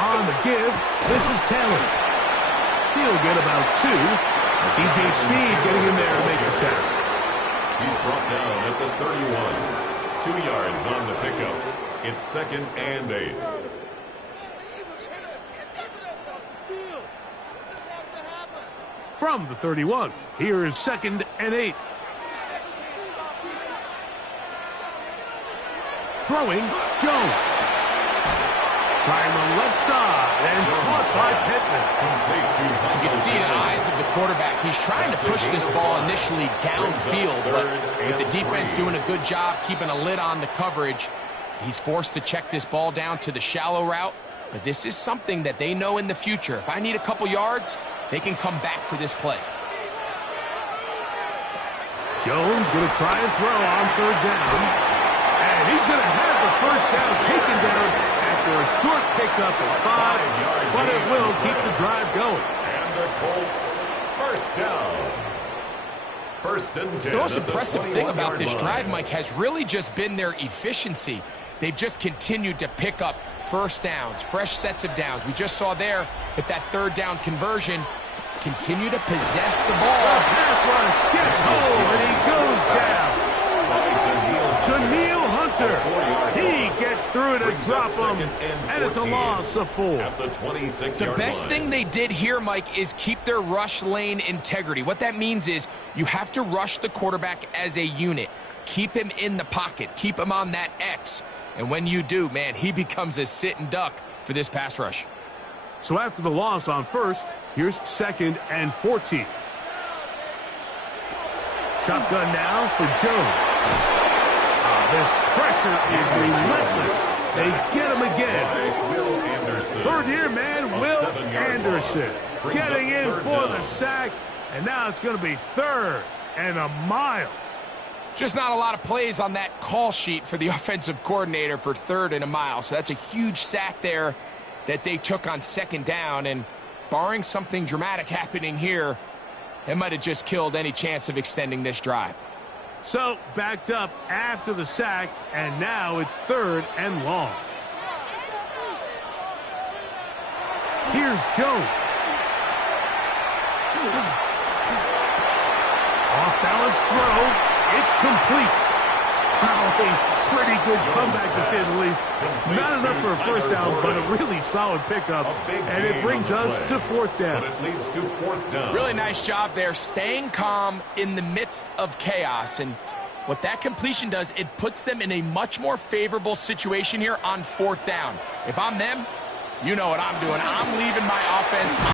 On the give, this is Taylor. He'll get about 2. DJ Speed getting in there to make the tackle. He's brought down at the 31. 2 yards on the pickup. It's second and 8. From the 31, here is second and 8. Throwing, Jones. Trying the left side and caught by Pittman. You can see in the eyes of the quarterback, he's trying to push this ball initially downfield, but with the defense doing a good job keeping a lid on the coverage, he's forced to check this ball down to the shallow route. But this is something that they know in the future. If I need a couple yards, they can come back to this play. Jones going to try and throw on third down. And he's going to have the first down taken down after a short pickup of 5, but it will keep the drive going. And the Colts first down. First and 10. The most impressive thing about this drive, Mike, has really just been their efficiency. They've just continued to pick up first downs, fresh sets of downs. We just saw there at that third down conversion, continue to possess the ball. The pass rush gets home, and he goes down. Daniil Hunter. He gets through to drop him, and it's a loss of 4. At the 26-yard line. The best thing they did here, Mike, is keep their rush lane integrity. What that means is you have to rush the quarterback as a unit. Keep him in the pocket. Keep him on that X. And when you do, man, he becomes a sitting duck for this pass rush. So after the loss on first, here's second and 14. Shotgun now for Jones. This pressure is relentless. They get him again. Third year man, Will Anderson, getting in for the sack. And now it's going to be third and a mile. Just not a lot of plays on that call sheet for the offensive coordinator for third and a mile. So that's a huge sack there that they took on second down. And barring something dramatic happening here, it might have just killed any chance of extending this drive. So, backed up after the sack, and now it's 3rd and long. Here's Jones. Off-balance throw. It's complete. Oh, pretty good comeback, to say the least. Not enough for a first down, but a really solid pickup. And it brings us to 4th down. But it leads to 4th down. Really nice job there, staying calm in the midst of chaos. And what that completion does, it puts them in a much more favorable situation here on 4th down. If I'm them, you know what I'm doing. I'm leaving my offense